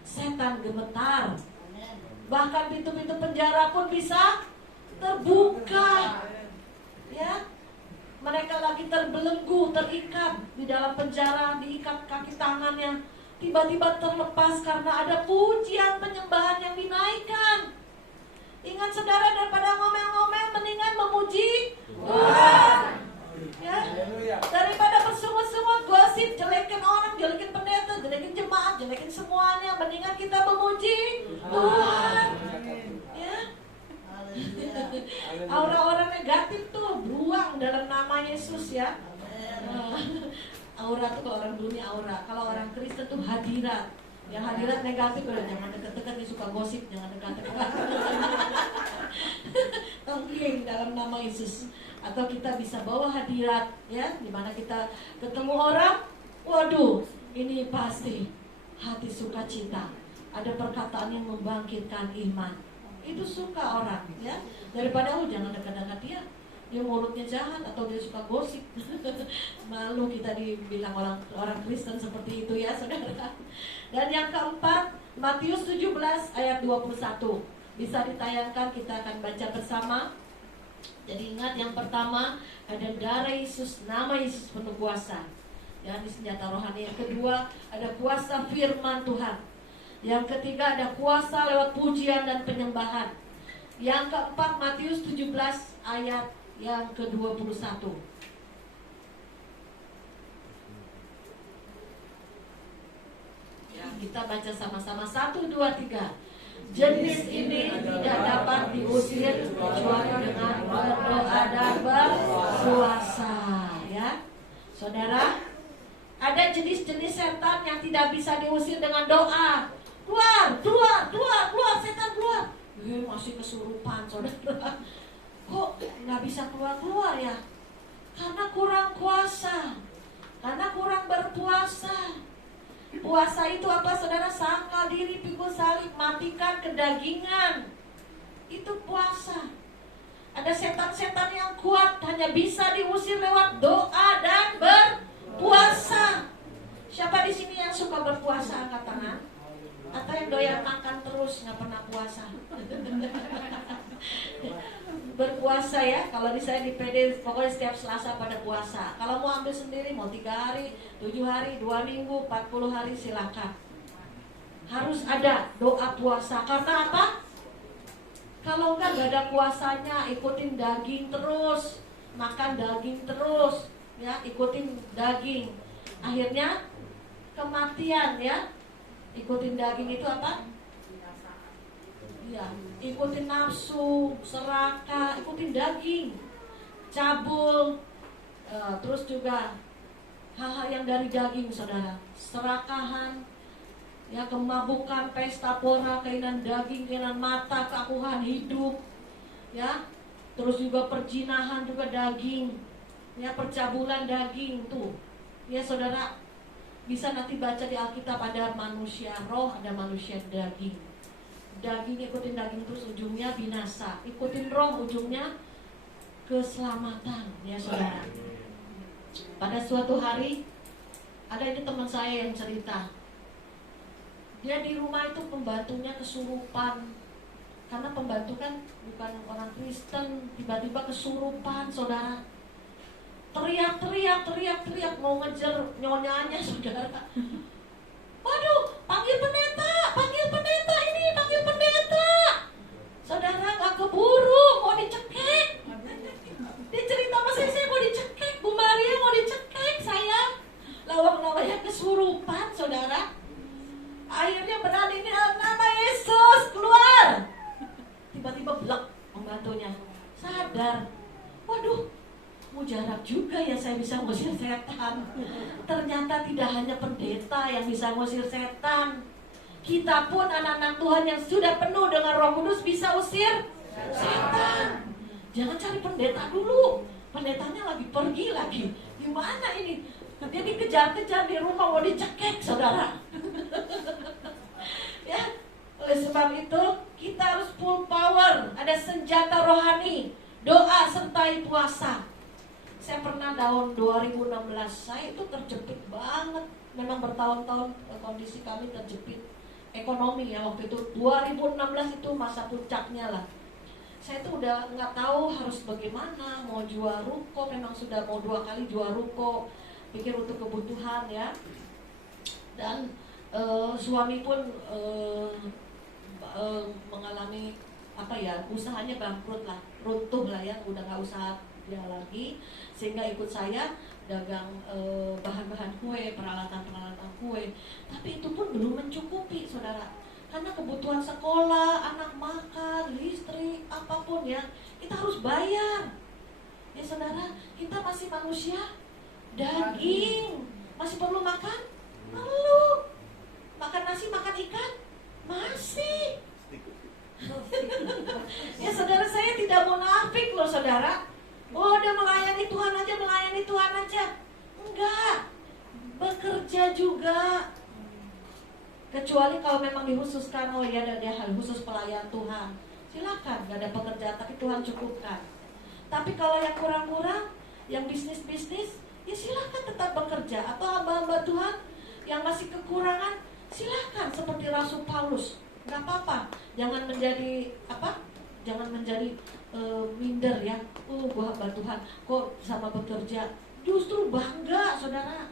Setan gemetar. Bahkan pintu-pintu penjara pun bisa terbuka. Ya, mereka lagi terbelenggu, terikat di dalam penjara, diikat kaki tangannya, tiba-tiba terlepas karena ada pujian penyembahan yang dinaikkan. Ingat saudara, daripada ngomel-ngomel mendingan memuji Tuhan. Ya, daripada bersungut-sungut, gosip, jelekin orang, jelekin pendeta, jelekin jemaat, jelekin semuanya, mendingan kita memuji Tuhan. Ya, aura-aura negatif tuh buang dalam nama Yesus ya. Aura tuh kalau orang dunia aura, kalau orang Kristen tuh hadirat. Yang hadirat negatif udah jangan deket-deket, dia suka gosip, jangan dekat-dekat. Tongking dalam nama Yesus. Atau kita bisa bawa hadirat ya, dimana kita ketemu orang, waduh, ini pasti hati sukacita. Ada perkataan yang membangkitkan iman. Itu suka orang ya. Daripada jangan dekat-dekat dia mulutnya jahat atau dia suka gosip. Malu kita dibilang orang Kristen seperti itu ya, saudara. Dan yang keempat, Matius 17 ayat 21. Bisa ditayangkan, kita akan baca bersama. Jadi ingat, yang pertama ada darah Yesus, nama Yesus penuh kuasa. Ya, ini senjata rohani. Yang kedua ada kuasa firman Tuhan. Yang ketiga ada kuasa lewat pujian dan penyembahan. Yang keempat Matius 17 ayat yang ke-21. Ya, kita baca sama-sama. 1, 2, 3. Jenis ini tidak dapat diusir kecuali dengan berdoa dan berpuasa. Ya, saudara, ada jenis-jenis setan yang tidak bisa diusir dengan doa. Keluar, keluar, keluar, keluar, setan keluar. Masih kesurupan, saudara. Kok nggak bisa keluar-keluar ya? Karena kurang kuasa, karena kurang berpuasa. Puasa itu apa, saudara? Sangkal diri, pikul salib, matikan kedagingan. Itu puasa. Ada setan-setan yang kuat, hanya bisa diusir lewat doa dan berpuasa. Siapa di sini yang suka berpuasa, angkat tangan? Atau yang doyan makan terus, nggak pernah puasa? Berpuasa ya, kalau di saya di PD pokoknya setiap Selasa pada puasa. Kalau mau ambil sendiri, mau 3 hari, 7 hari, 2 minggu, 40 hari, silakan. Harus ada doa puasa. Karena apa? Kalau enggak, gak ada puasanya, ikutin daging terus, makan daging terus, ya, ikutin daging. Akhirnya kematian ya. Ikutin daging itu apa? Ya, ikutin nafsu, serakah, ikutin daging, cabul, terus juga hal-hal yang dari daging, saudara. Serakahan, ya, kemabukan, pesta pora, keinginan daging, keinginan mata, keakuhan hidup, ya. Terus juga perjinahan juga daging, ya, percabulan daging tuh, ya, saudara. Bisa nanti baca di Alkitab, ada manusia roh, ada manusia daging. Daging, ikutin daging terus ujungnya binasa. Ikutin roh ujungnya keselamatan, ya saudara. Pada suatu hari, ada ini teman saya yang cerita. Dia di rumah itu pembantunya kesurupan. Karena pembantu kan bukan orang Kristen, tiba-tiba kesurupan, saudara. Teriak, mau ngejar nyonyanya, saudara. Waduh, panggil pendeta, ini, panggil pendeta. Saudara, gak keburu, mau dicekek. Dia cerita sama saya mau dicekek, Bu Maria mau dicekek, saya. Lawang-lawangnya kesurupan, saudara. Akhirnya berani ini nama Yesus, keluar. Tiba-tiba blok pembantunya. sadar, waduh, mujarab juga ya saya bisa ngusir setan. Ternyata tidak hanya pendeta yang bisa ngusir setan. Kita pun anak-anak Tuhan yang sudah penuh dengan Roh Kudus bisa usir setan. Jangan cari pendeta dulu. Pendetanya lagi pergi lagi. Gimana ini? Dia dikejar-kejar di rumah, mau dicekek, saudara. Ya, oleh sebab itu kita harus full power. Ada senjata rohani, doa sertai puasa. Saya pernah tahun 2016, saya itu terjepit banget. Memang bertahun-tahun kondisi kami terjepit ekonomi ya waktu itu. 2016 itu masa puncaknya lah. Saya tuh udah nggak tahu harus bagaimana, mau jual ruko, memang sudah mau 2 kali jual ruko, pikir untuk kebutuhan ya. Dan suami pun mengalami apa ya, usahanya bangkrut lah, runtuh lah ya, udah nggak usaha dia lagi, sehingga ikut saya dagang bahan-bahan kue, peralatan-peralatan kue. Tapi itu pun belum mencukupi, saudara. Karena kebutuhan sekolah, anak makan, listrik, apapun ya, kita harus bayar. Ya saudara, kita masih manusia, daging, masih perlu makan? Perlu. Makan nasi, makan ikan? Masih. Ya saudara, saya tidak munafik loh saudara. Oh, udah melayani Tuhan aja, melayani Tuhan aja. Enggak, bekerja juga. Kecuali kalau memang dikhususkan, oh ya dia khusus pelayan Tuhan, silakan, gak ada pekerjaan, tapi Tuhan cukupkan. Tapi kalau yang kurang-kurang, yang bisnis-bisnis, ya silakan tetap bekerja. Atau hamba-hamba Tuhan yang masih kekurangan, silakan seperti Rasul Paulus, gak apa-apa. Jangan menjadi apa? Jangan menjadi minder ya. Gua hamba Tuhan, kok sama bekerja? Justru bangga, saudara.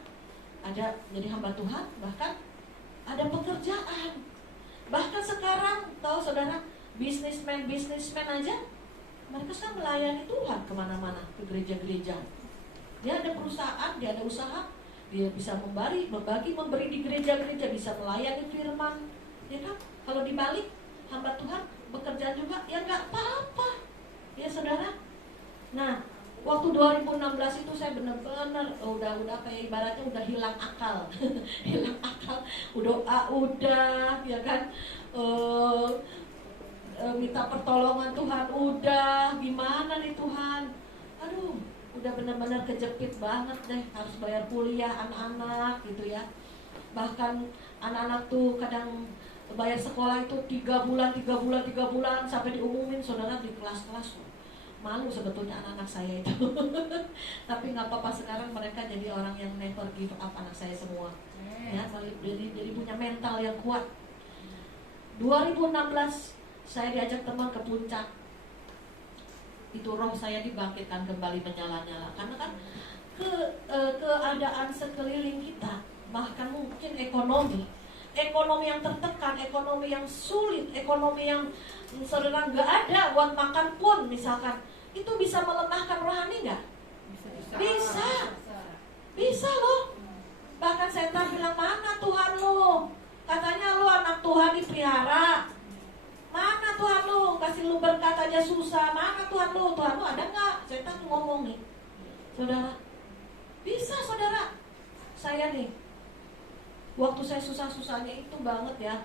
Ada jadi hamba Tuhan, bahkan ada pekerjaan. Bahkan sekarang, tahu saudara, bisnismen aja, mereka sekarang melayani Tuhan kemana-mana, ke gereja-gereja. Dia ada perusahaan, dia ada usaha, dia bisa memberi di gereja-gereja, bisa melayani firman, ya kan? Kalau dibalik, hamba Tuhan bekerja juga, ya nggak apa-apa, ya saudara. Nah, waktu 2016 itu saya benar-benar udah kayak ibaratnya udah hilang akal. Hilang akal, udah ya kan, minta pertolongan Tuhan, udah gimana nih Tuhan, aduh udah benar-benar kejepit banget deh, harus bayar kuliah anak-anak gitu ya. Bahkan anak-anak tuh kadang bayar sekolah itu 3 bulan sampai diumumin saudara di kelas-kelas. Malu sebetulnya anak-anak saya itu. Tapi nggak apa-apa, sekarang mereka jadi orang yang never give up, anak saya semua. Ya, jadi punya mental yang kuat. 2016 saya diajak teman ke puncak. Itu roh saya dibangkitkan kembali menyala-nyala. Karena kan keadaan sekeliling kita, bahkan mungkin ekonomi yang tertekan, ekonomi yang sulit, ekonomi yang saudara nggak ada buat makan pun misalkan, itu bisa melemahkan rohani nggak? Bisa loh. Bahkan setan bilang, mana Tuhan lu? Katanya lu anak Tuhan dipelihara. Mana Tuhan lu? Kasih lu berkat aja susah. Mana Tuhan lu? Tuhan lu ada nggak? Setan ngomong nih, saudara. Bisa saudara. Saya nih, waktu saya susah-susahnya itu banget ya,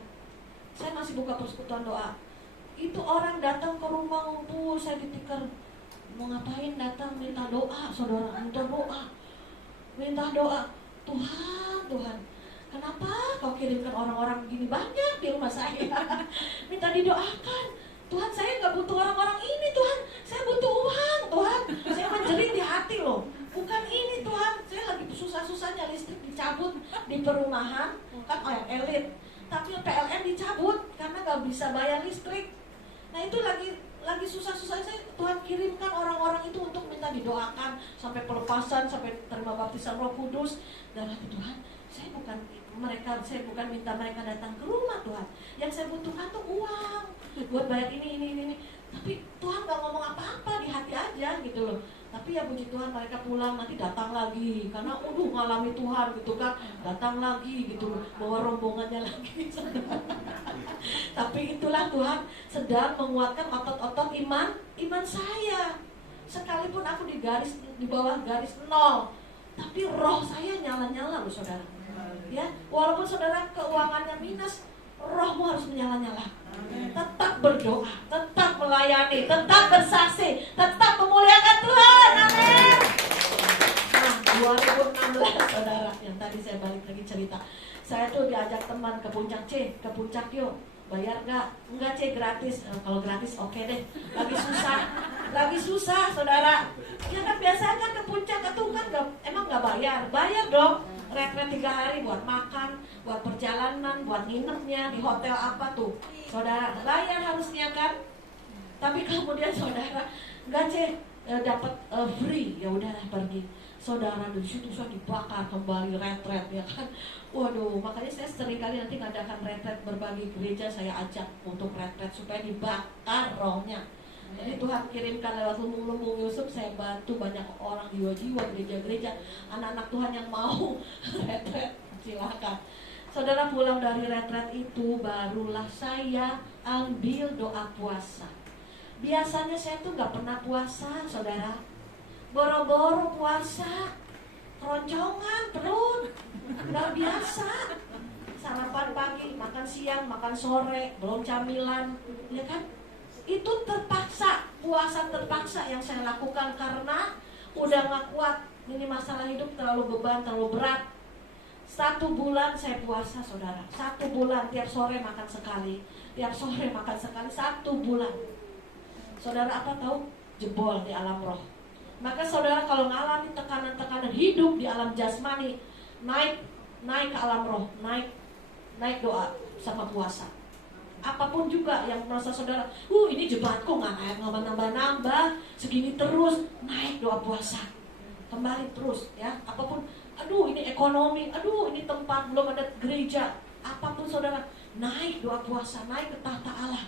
saya masih buka persekutuan doa. Itu orang datang ke rumah ngumpul, saya ditikar, mau ngapain datang? Minta doa, saudara, minta doa. Tuhan, kenapa kau kirimkan orang-orang begini banyak di rumah saya? Minta didoakan. Tuhan, saya gak butuh orang-orang ini Tuhan, saya butuh uang Tuhan. Saya menjerit di hati loh, bukan ini Tuhan. Saya lagi susah-susahnya, listrik dicabut di perumahan, kan yang elit, tapi PLN dicabut karena gak bisa bayar listrik. Nah itu lagi susah-susah, saya Tuhan kirimkan orang-orang itu untuk minta didoakan sampai pelepasan, sampai terima baptisan Roh Kudus. Dan Tuhan, saya bukan minta mereka datang ke rumah Tuhan. Yang saya butuhkan tuh uang buat bayar ini. Tapi Tuhan gak ngomong apa-apa, di hati aja gitu loh. Tapi ya puji Tuhan mereka pulang nanti datang lagi karena ngalami Tuhan gitu kan, datang lagi gitu bawa rombongannya lagi. Tapi itulah Tuhan sedang menguatkan otot-otot iman saya. Sekalipun aku di bawah garis nol, tapi roh saya nyala-nyala loh saudara. Ya, walaupun saudara keuangannya minus, rohmu harus menyala-nyala. Tetap berdoa, tetap melayani, tetap bersaksi, tetap memuliakan Tuhan. Amin. Nah, 2016 saudara, yang tadi saya balik lagi cerita, saya tuh diajak teman ke puncak C, ke puncak yuk. Bayar nggak? Enggak C, gratis. Kalau gratis oke deh. Lagi susah saudara. Ya kan biasanya kan ke puncak itu kan emang nggak bayar. Bayar dong. Retret 3 hari buat makan, buat perjalanan, buat nginepnya di hotel apa tuh, saudara bayar harusnya kan. Tapi kemudian saudara nggak dapat free, ya udahlah pergi. Saudara di situ saya dibakar kembali retret ya kan. Waduh, makanya saya sering kali nanti ngadakan retret berbagi gereja, saya ajak untuk retret supaya dibakar rohnya. Jadi Tuhan kirimkan lewat lumbung-lumbung Yusuf, saya bantu banyak orang jiwa-jiwa gereja-gereja, anak-anak Tuhan yang mau retret, silakan. Saudara pulang dari retret itu, barulah saya ambil doa puasa. Biasanya saya tuh gak pernah puasa, saudara. Boro-boro puasa, keroncongan perut, gak biasa. Sarapan pagi, makan siang, makan sore, belum camilan, ya kan? Itu terpaksa, puasa terpaksa yang saya lakukan karena udah gak kuat. Ini masalah hidup terlalu beban, terlalu berat. 1 bulan saya puasa saudara. 1 bulan tiap sore makan sekali, tiap sore makan sekali, 1 bulan. Saudara apa tahu? Jebol di alam roh. Maka saudara kalau ngalami tekanan-tekanan hidup di alam jasmani, naik ke alam roh, naik doa sama puasa. Apapun juga yang merasa saudara, ini jebatku nggak nambah-nambah, segini terus, naik doa puasa, kembali terus ya. Apapun, ini ekonomi, ini tempat belum ada gereja, apapun saudara, naik doa puasa, naik ke tahta Allah.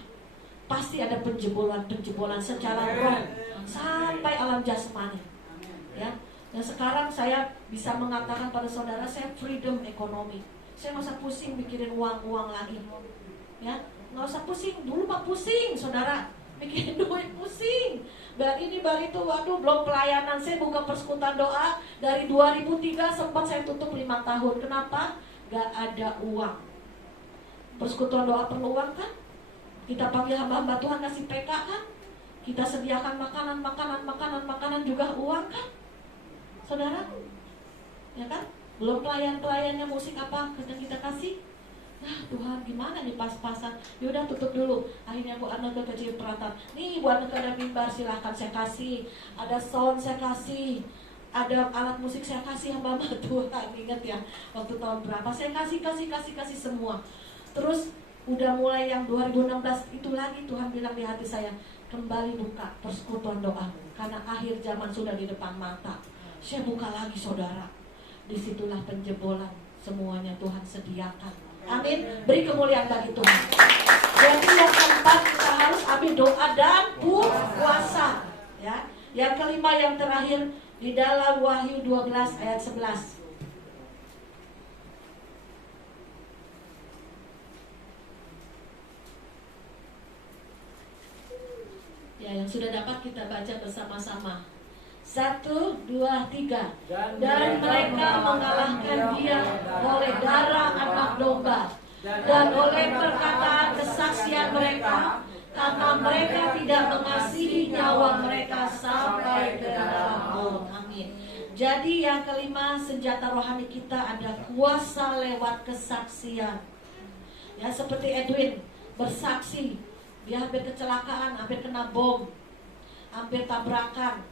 Pasti ada penjebolan secara roh sampai alam jasmani ya. Dan sekarang saya bisa mengatakan pada saudara, saya freedom ekonomi. Saya nggak usah pusing mikirin uang lagi ya. Nggak usah pusing, dulu mah pusing saudara, bikin duit pusing, bar ini bar itu, waduh belum pelayanan. Saya buka persekutuan doa dari 2003, sempat saya tutup 5 tahun. Kenapa? Gak ada uang. Persekutuan doa perlu uang kan? Kita panggil hamba-hamba Tuhan kasih PK kan? Kita sediakan makanan juga uang kan? Saudara, ya kan? Belum pelayan-pelayannya musik apa kita kasih. Nah Tuhan gimana nih pas-pasan. Yaudah tutup dulu. Akhirnya Bu Anega kecil peratan. Nih Bu Anega ada mimbar, silahkan saya kasih. Ada sound saya kasih. Ada alat musik saya kasih hamba Tuhan. Ingat ya waktu tahun berapa saya kasih semua. Terus udah mulai yang 2016 itu lagi Tuhan bilang di hati saya, kembali buka persekutuan doa karena akhir zaman sudah di depan mata. Saya buka lagi saudara. Disitulah penjebolan semuanya Tuhan sediakan. Amin. Beri kemuliaan bagi Tuhan. Jadi yang keempat kita harus ambil doa dan puasa. Ya. Yang kelima yang terakhir di dalam Wahyu 12 ayat 11. Ya, yang sudah dapat kita baca bersama-sama. 1, 2, 3. Dan mereka mengalahkan dia oleh darah anak domba dan oleh perkataan kesaksian mereka, karena mereka tidak mengasihi nyawa mereka sampai ke dalam maut. Amin. Jadi yang kelima, senjata rohani kita ada kuasa lewat kesaksian. Ya, seperti Edwin bersaksi, dia hampir kecelakaan, hampir kena bom, hampir tabrakan,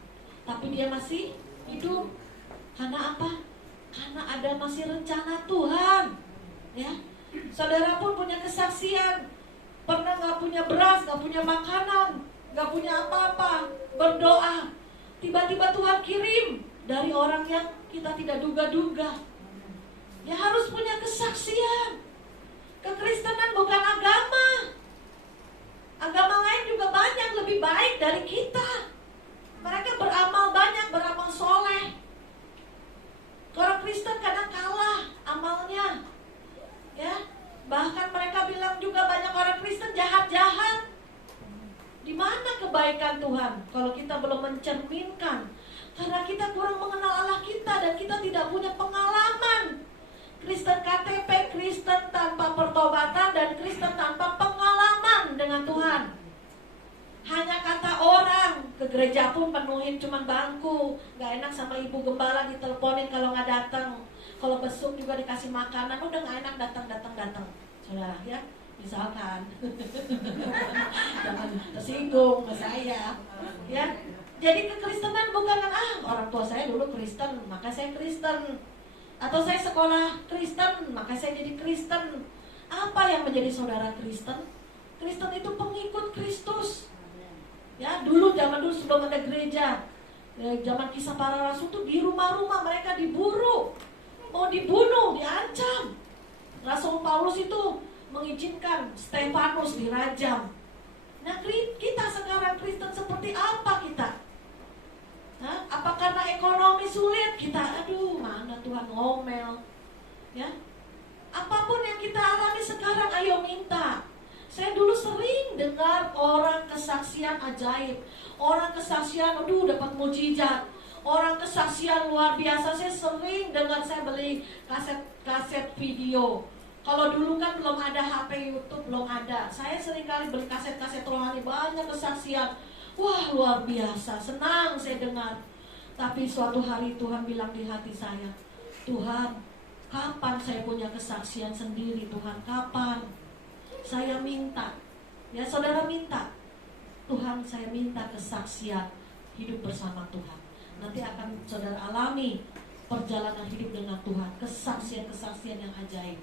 tapi dia masih hidup. Karena apa? Karena ada masih rencana Tuhan. Ya, saudara pun punya kesaksian. Pernah gak punya beras, gak punya makanan, gak punya apa-apa, berdoa, tiba-tiba Tuhan kirim dari orang yang kita tidak duga-duga. Ya harus punya kesaksian. Kekristenan bukan agama. Agama lain juga banyak, lebih banyak kebaikan Tuhan kalau kita belum mencerminkan? Karena kita kurang mengenal Allah kita dan kita tidak punya pengalaman. Kristen KTP, Kristen tanpa pertobatan, dan Kristen tanpa pengalaman dengan Tuhan. Hanya kata orang, ke gereja pun penuhin cuman bangku, gak enak sama ibu gembala diteleponin kalau gak datang. Kalau besuk juga dikasih makanan, udah gak enak datang. Saudara ya, misalkan jangan tersinggung ke saya ya. Jadi kekristenan bukan orang tua saya dulu Kristen maka saya Kristen, atau saya sekolah Kristen maka saya jadi Kristen. Apa yang menjadi saudara Kristen? Kristen itu pengikut Kristus ya. Dulu zaman dulu sebelum ada gereja, zaman Kisah Para Rasul tuh di rumah-rumah mereka diburu, mau dibunuh, diancam. Rasul Paulus itu mengizinkan Stefanus dirajam. Nah, kita sekarang Kristen seperti apa kita? Apa karena ekonomi sulit kita, aduh mana Tuhan ngomel ya? Apapun yang kita alami sekarang, ayo minta. Saya dulu sering dengar orang kesaksian ajaib, orang kesaksian aduh dapat mujizat, orang kesaksian luar biasa. Saya sering dengar, saya beli kaset video. Kalau dulu kan belum ada HP, YouTube belum ada. Saya sering kali beli kaset-kaset rohani, banyak kesaksian. Wah luar biasa, senang saya dengar. Tapi suatu hari Tuhan bilang di hati saya, Tuhan, kapan saya punya kesaksian sendiri Tuhan, kapan? Saya minta, ya saudara minta, Tuhan saya minta kesaksian hidup bersama Tuhan. Nanti akan saudara alami perjalanan hidup dengan Tuhan, kesaksian-kesaksian yang ajaib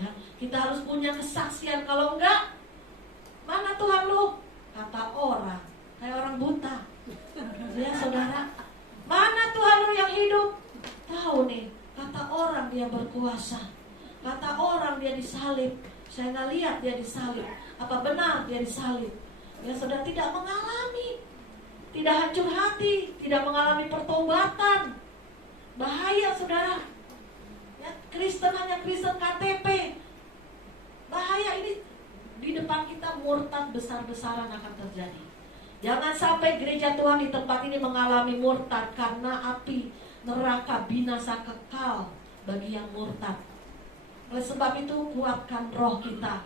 ya. Kita harus punya kesaksian, kalau enggak, mana Tuhan lu? Kata orang, kayak orang buta ya saudara. Mana Tuhan lu yang hidup? Tahu nih, kata orang dia berkuasa, kata orang dia disalib. Saya nggak lihat dia disalib. Apa benar dia disalib? Ya saudara, tidak mengalami, tidak hancur hati, tidak mengalami pertobatan. Bahaya saudara ya, Kristen hanya Kristen KTP. Bahaya ini, di depan kita murtad besar-besaran akan terjadi. Jangan sampai gereja Tuhan di tempat ini mengalami murtad, karena api neraka binasa kekal bagi yang murtad. Oleh sebab itu kuatkan roh kita,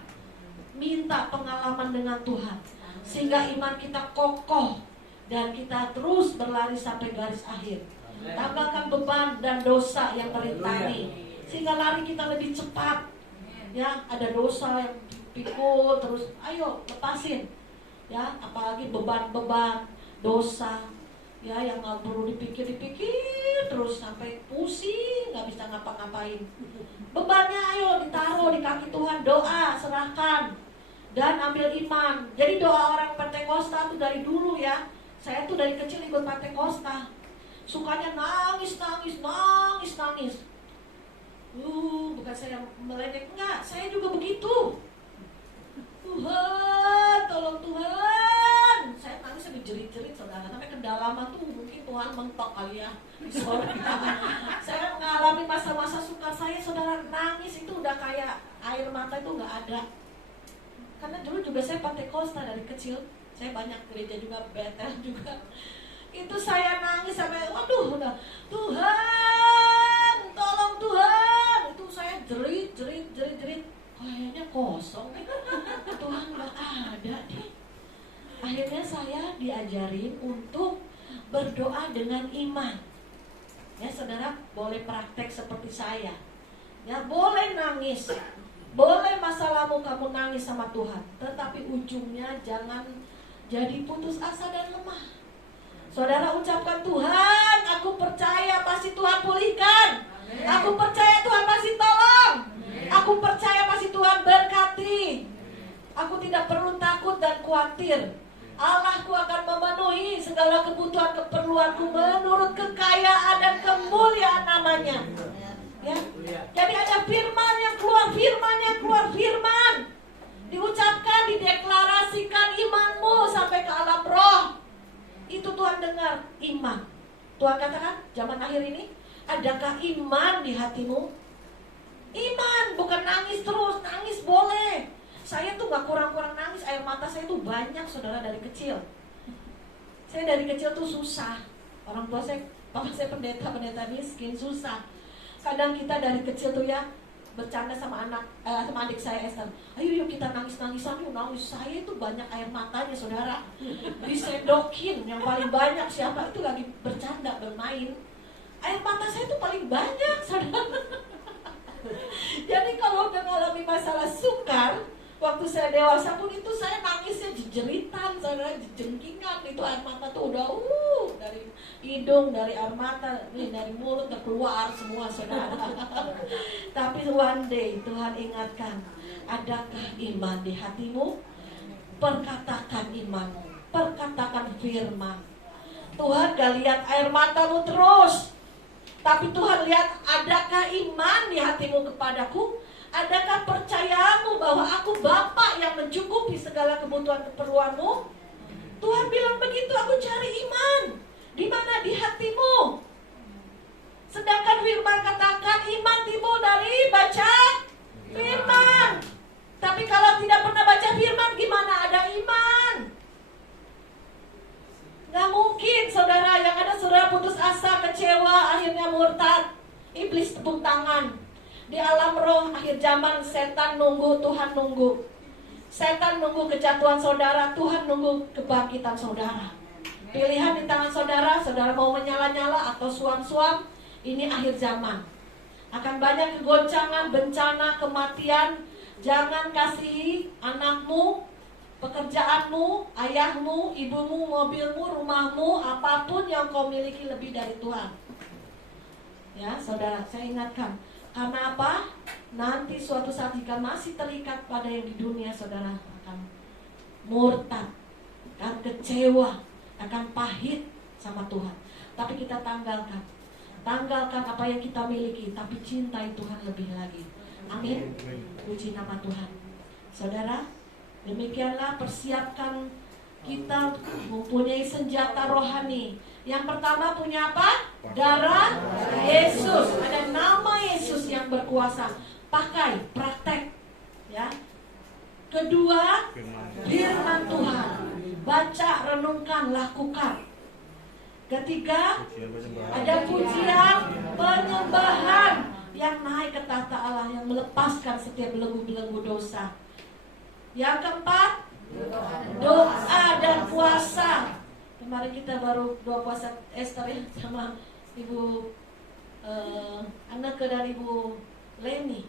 minta pengalaman dengan Tuhan, sehingga iman kita kokoh dan kita terus berlari sampai garis akhir. Tambahkan beban dan dosa yang merintangi, sehingga lari kita lebih cepat. Ya, ada dosa yang pikul terus, ayo lepasin. Ya, apalagi beban-beban dosa ya yang nggak perlu dipikir terus sampai pusing, nggak bisa ngapa-ngapain. Bebannya ayo ditaruh di kaki Tuhan, doa, serahkan dan ambil iman. Jadi doa orang Pentakosta tuh dari dulu ya. Saya tuh dari kecil ikut Pentakosta, sukanya nangis. Bukan saya meledek, enggak, saya juga begitu. Tuhan, tolong Tuhan. Saya nangis sampai jerit-jerit saudara, sampai kedalaman tuh mungkin Tuhan mentok kali ya di sorga. Saya mengalami masa-masa sukar saya saudara, nangis itu udah kayak air mata itu nggak ada. Karena dulu juga saya Pentakosta dari kecil, saya banyak gereja juga, Betel juga. Itu saya nangis sampai, waduh udah, Tuhan, tolong Tuhan. Itu saya jerit. Kayaknya kosong nih, Tuhan gak ada deh. Akhirnya saya diajarin untuk berdoa dengan iman. Ya saudara, boleh praktek seperti saya. Ya boleh nangis, boleh masalahmu kamu nangis sama Tuhan, tetapi ujungnya jangan jadi putus asa dan lemah. Saudara ucapkan, Tuhan aku percaya pasti Tuhan pulihkan. Aku percaya Tuhan pasti tolong. Aku percaya pasti Tuhan berkati. Aku tidak perlu takut dan khawatir. Allahku akan memenuhi segala kebutuhan keperluanku menurut kekayaan dan kemuliaan namanya. Ya. Jadi ada firman yang keluar, firman. Diucapkan, dideklarasikan imanmu sampai ke alam roh. Itu Tuhan dengar, iman. Tuhan katakan, zaman akhir ini, adakah iman di hatimu? Iman, bukan nangis terus. Nangis boleh. Saya tuh gak kurang-kurang nangis. Air mata saya tuh banyak saudara dari kecil. Saya dari kecil tuh susah. Orang tua saya, papa saya pendeta miskin, susah. Kadang kita dari kecil tuh ya bercanda sama adik saya Esther. Ayo yuk kita nangis-nangisan yuk, nangis. Saya itu banyak air matanya saudara. Disedokin yang paling banyak siapa itu lagi bercanda bermain. Air mata saya itu paling banyak saudara. Jadi kalau udah mengalami masalah sukar, waktu saya dewasa pun itu saya nangisnya jeritan, saudara, jengkingan. Itu air mata tuh udah dari hidung, dari air mata, dari mulut udah keluar semua saudara. Tapi one day Tuhan ingatkan, adakah iman di hatimu? Perkatakan imanmu, perkatakan firman. Tuhan gak lihat air matamu terus, tapi Tuhan lihat adakah iman di hatimu kepadaku. Adakah percayamu bahwa aku Bapa yang mencukupi segala kebutuhan keperluanmu? Tuhan bilang begitu, aku cari iman. Di mana? Di hatimu. Sedangkan firman katakan iman timbul dari baca firman. Tapi kalau tidak pernah baca firman, gimana ada iman? Gak mungkin saudara, yang ada saudara putus asa, kecewa, akhirnya murtad. Iblis tepuk tangan. Di alam roh akhir zaman setan nunggu, Tuhan nunggu. Setan nunggu kejatuhan saudara, Tuhan nunggu kebangkitan saudara. Pilihan di tangan saudara, saudara mau menyala-nyala atau suam-suam. Ini akhir zaman. Akan banyak kegoncangan, bencana, kematian. Jangan kasih anakmu, pekerjaanmu, ayahmu, ibumu, mobilmu, rumahmu, apapun yang kau miliki lebih dari Tuhan. Ya saudara, saya ingatkan. Karena apa? Nanti suatu saat jika masih terikat pada yang di dunia, saudara akan murtad, akan kecewa, akan pahit sama Tuhan. Tapi kita tanggalkan apa yang kita miliki, tapi cintai Tuhan lebih lagi. Amin. Puji nama Tuhan. Saudara, demikianlah persiapkan kita mempunyai senjata rohani. Yang pertama punya apa? Darah Yesus. Ada nama Yesus yang berkuasa. Pakai, praktek, ya. Kedua, firman Tuhan. Baca, renungkan, lakukan. Ketiga, ada pujian, penyembahan yang naik ke tahta Allah, yang melepaskan setiap belenggu-belenggu dosa. Yang keempat, doa dan puasa. Kemarin kita baru doa puasa Esther ya, sama Ibu anak dari Ibu Leni.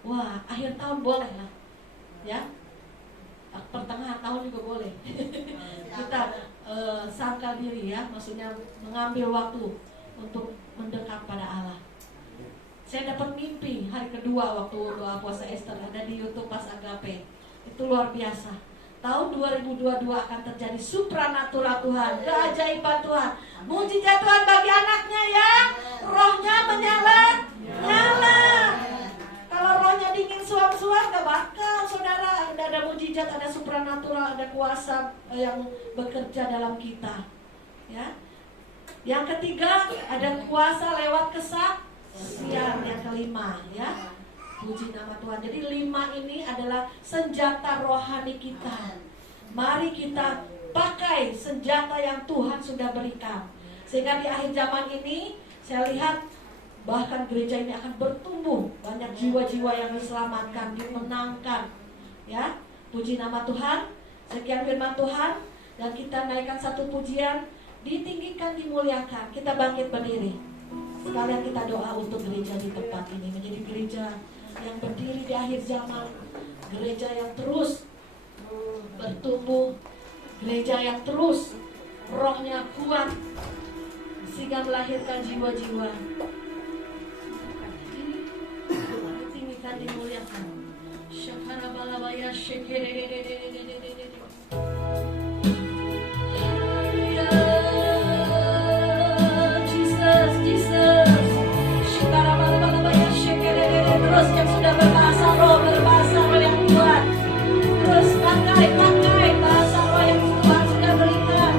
Wah, akhir tahun boleh lah, ya. Pertengahan tahun juga boleh. Kita sangkal diri ya, maksudnya mengambil waktu untuk mendekat pada Allah. Saya dapat mimpi hari kedua waktu doa puasa Esther, ada di YouTube Pas Agape. Itu luar biasa. Tahun 2022 akan terjadi supranatural Tuhan, keajaiban Tuhan, mujizat Tuhan bagi anaknya ya. Rohnya menyala. Kalau rohnya dingin suam-suam gak bakal saudara. Ada mujizat, ada supranatural, ada kuasa yang bekerja dalam kita, ya. Yang ketiga, ada kuasa lewat kesaksian. Yang kelima, ya. Puji nama Tuhan. Jadi 5 ini adalah senjata rohani kita. Mari kita pakai senjata yang Tuhan sudah berikan. Sehingga di akhir zaman ini saya lihat bahkan gereja ini akan bertumbuh. Banyak jiwa-jiwa yang diselamatkan, dimenangkan. Ya, puji nama Tuhan. Sekian firman Tuhan. Dan kita naikkan satu pujian. Ditinggikan, dimuliakan. Kita bangkit berdiri. Sekalian kita doa untuk gereja di tempat ini. Menjadi gereja yang berdiri di akhir zaman, gereja yang terus bertumbuh, gereja yang terus rohnya kuat sehingga melahirkan jiwa-jiwa. Tinggikan, dimuliakan. Syakarabalabaya shekedededededededededede. Terus yang sudah berbahasa roh yang kuat. Terus pakai bahasa roh yang Tuhan sudah berikan.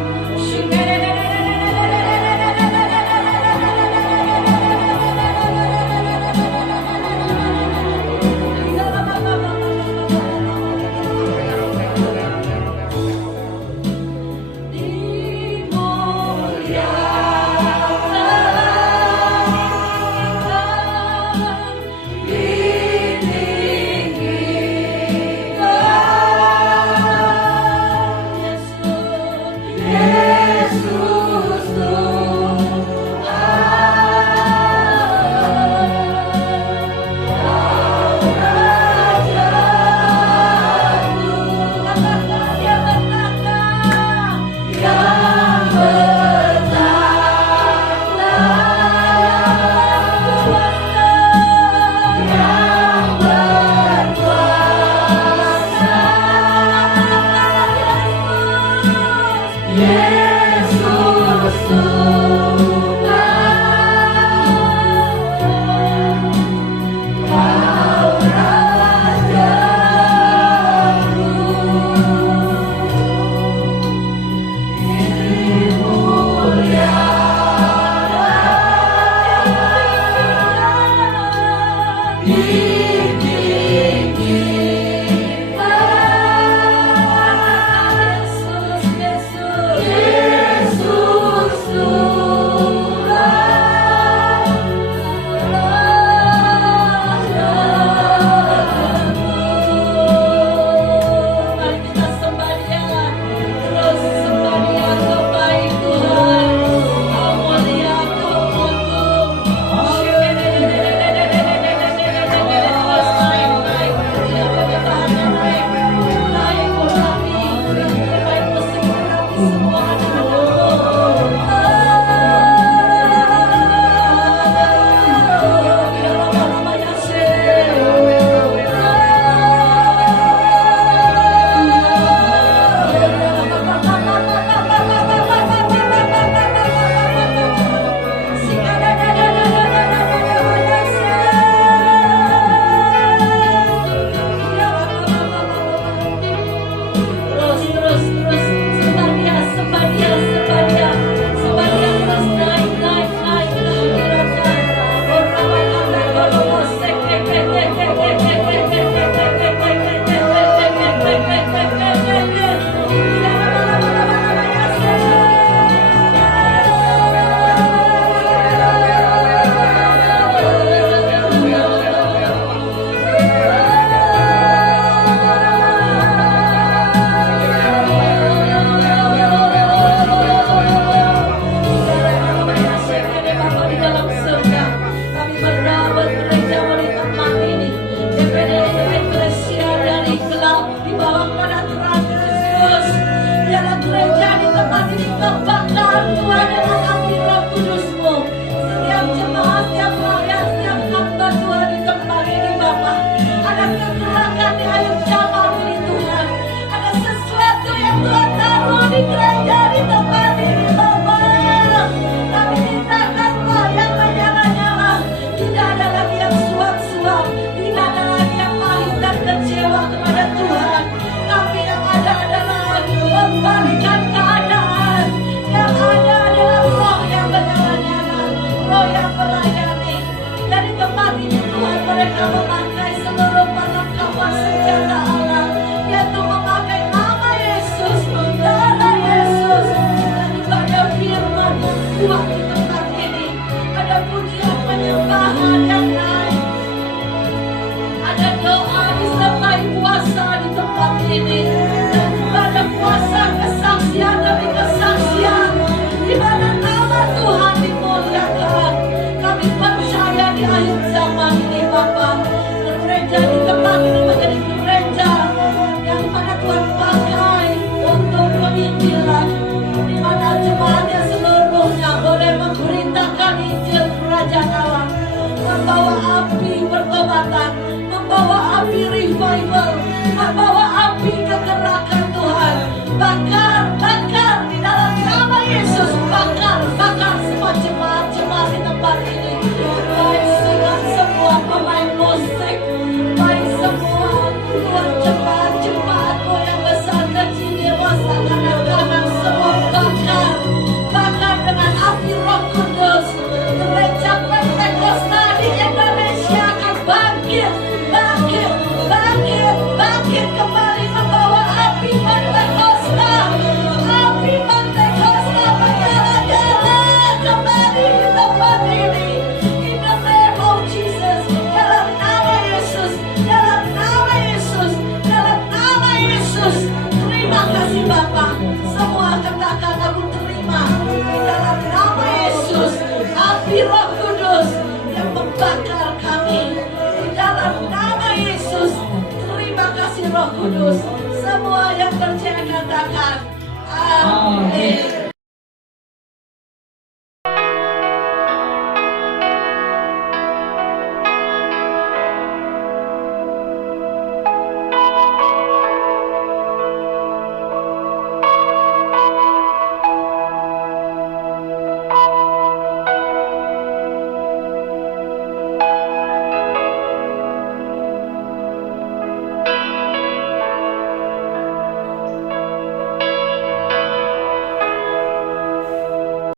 ini, dan pada kuasa kesaksian demi kesaksian, di mana nama Tuhan dimuliakan. Kami percaya di akhir zaman ini Bapa, gereja di tempat ini menjadi gereja yang mana Tuhan pakai untuk penginjilan, di mana jemaatnya seluruhnya boleh memberitakan Injil Kerajaan Allah, membawa api pertobatan, membawa api revival, membawa api kegerakan Tuhan. Bakar, bakar di dalam nama Yesus, bakar, bakar semua jemaat-jemaat di tempat ini, baik dengan semua pemain musik, baik semua Tuhan jemaat-jemaatmu yang besar kecil, dewasa, anak-anak, semua bakar, bakar dengan api Roh Kudus. Gereja Pentakosta di Indonesia akan bangkit, bangkit, bangkit, bangkit kembali, membawa api Pentakosta, api Pentakosta menyala-nyala kembali di tempat ini. In the name of Jesus, dalam nama Yesus, dalam nama Yesus, dalam nama Yesus. Terima kasih Bapa, semua katakan aku terima di dalam nama Yesus. Api Roh Kudus yang membakar kami di dalam nama Yesus. Terima kasih Roh Kudus. Semua yang percaya katakan amin.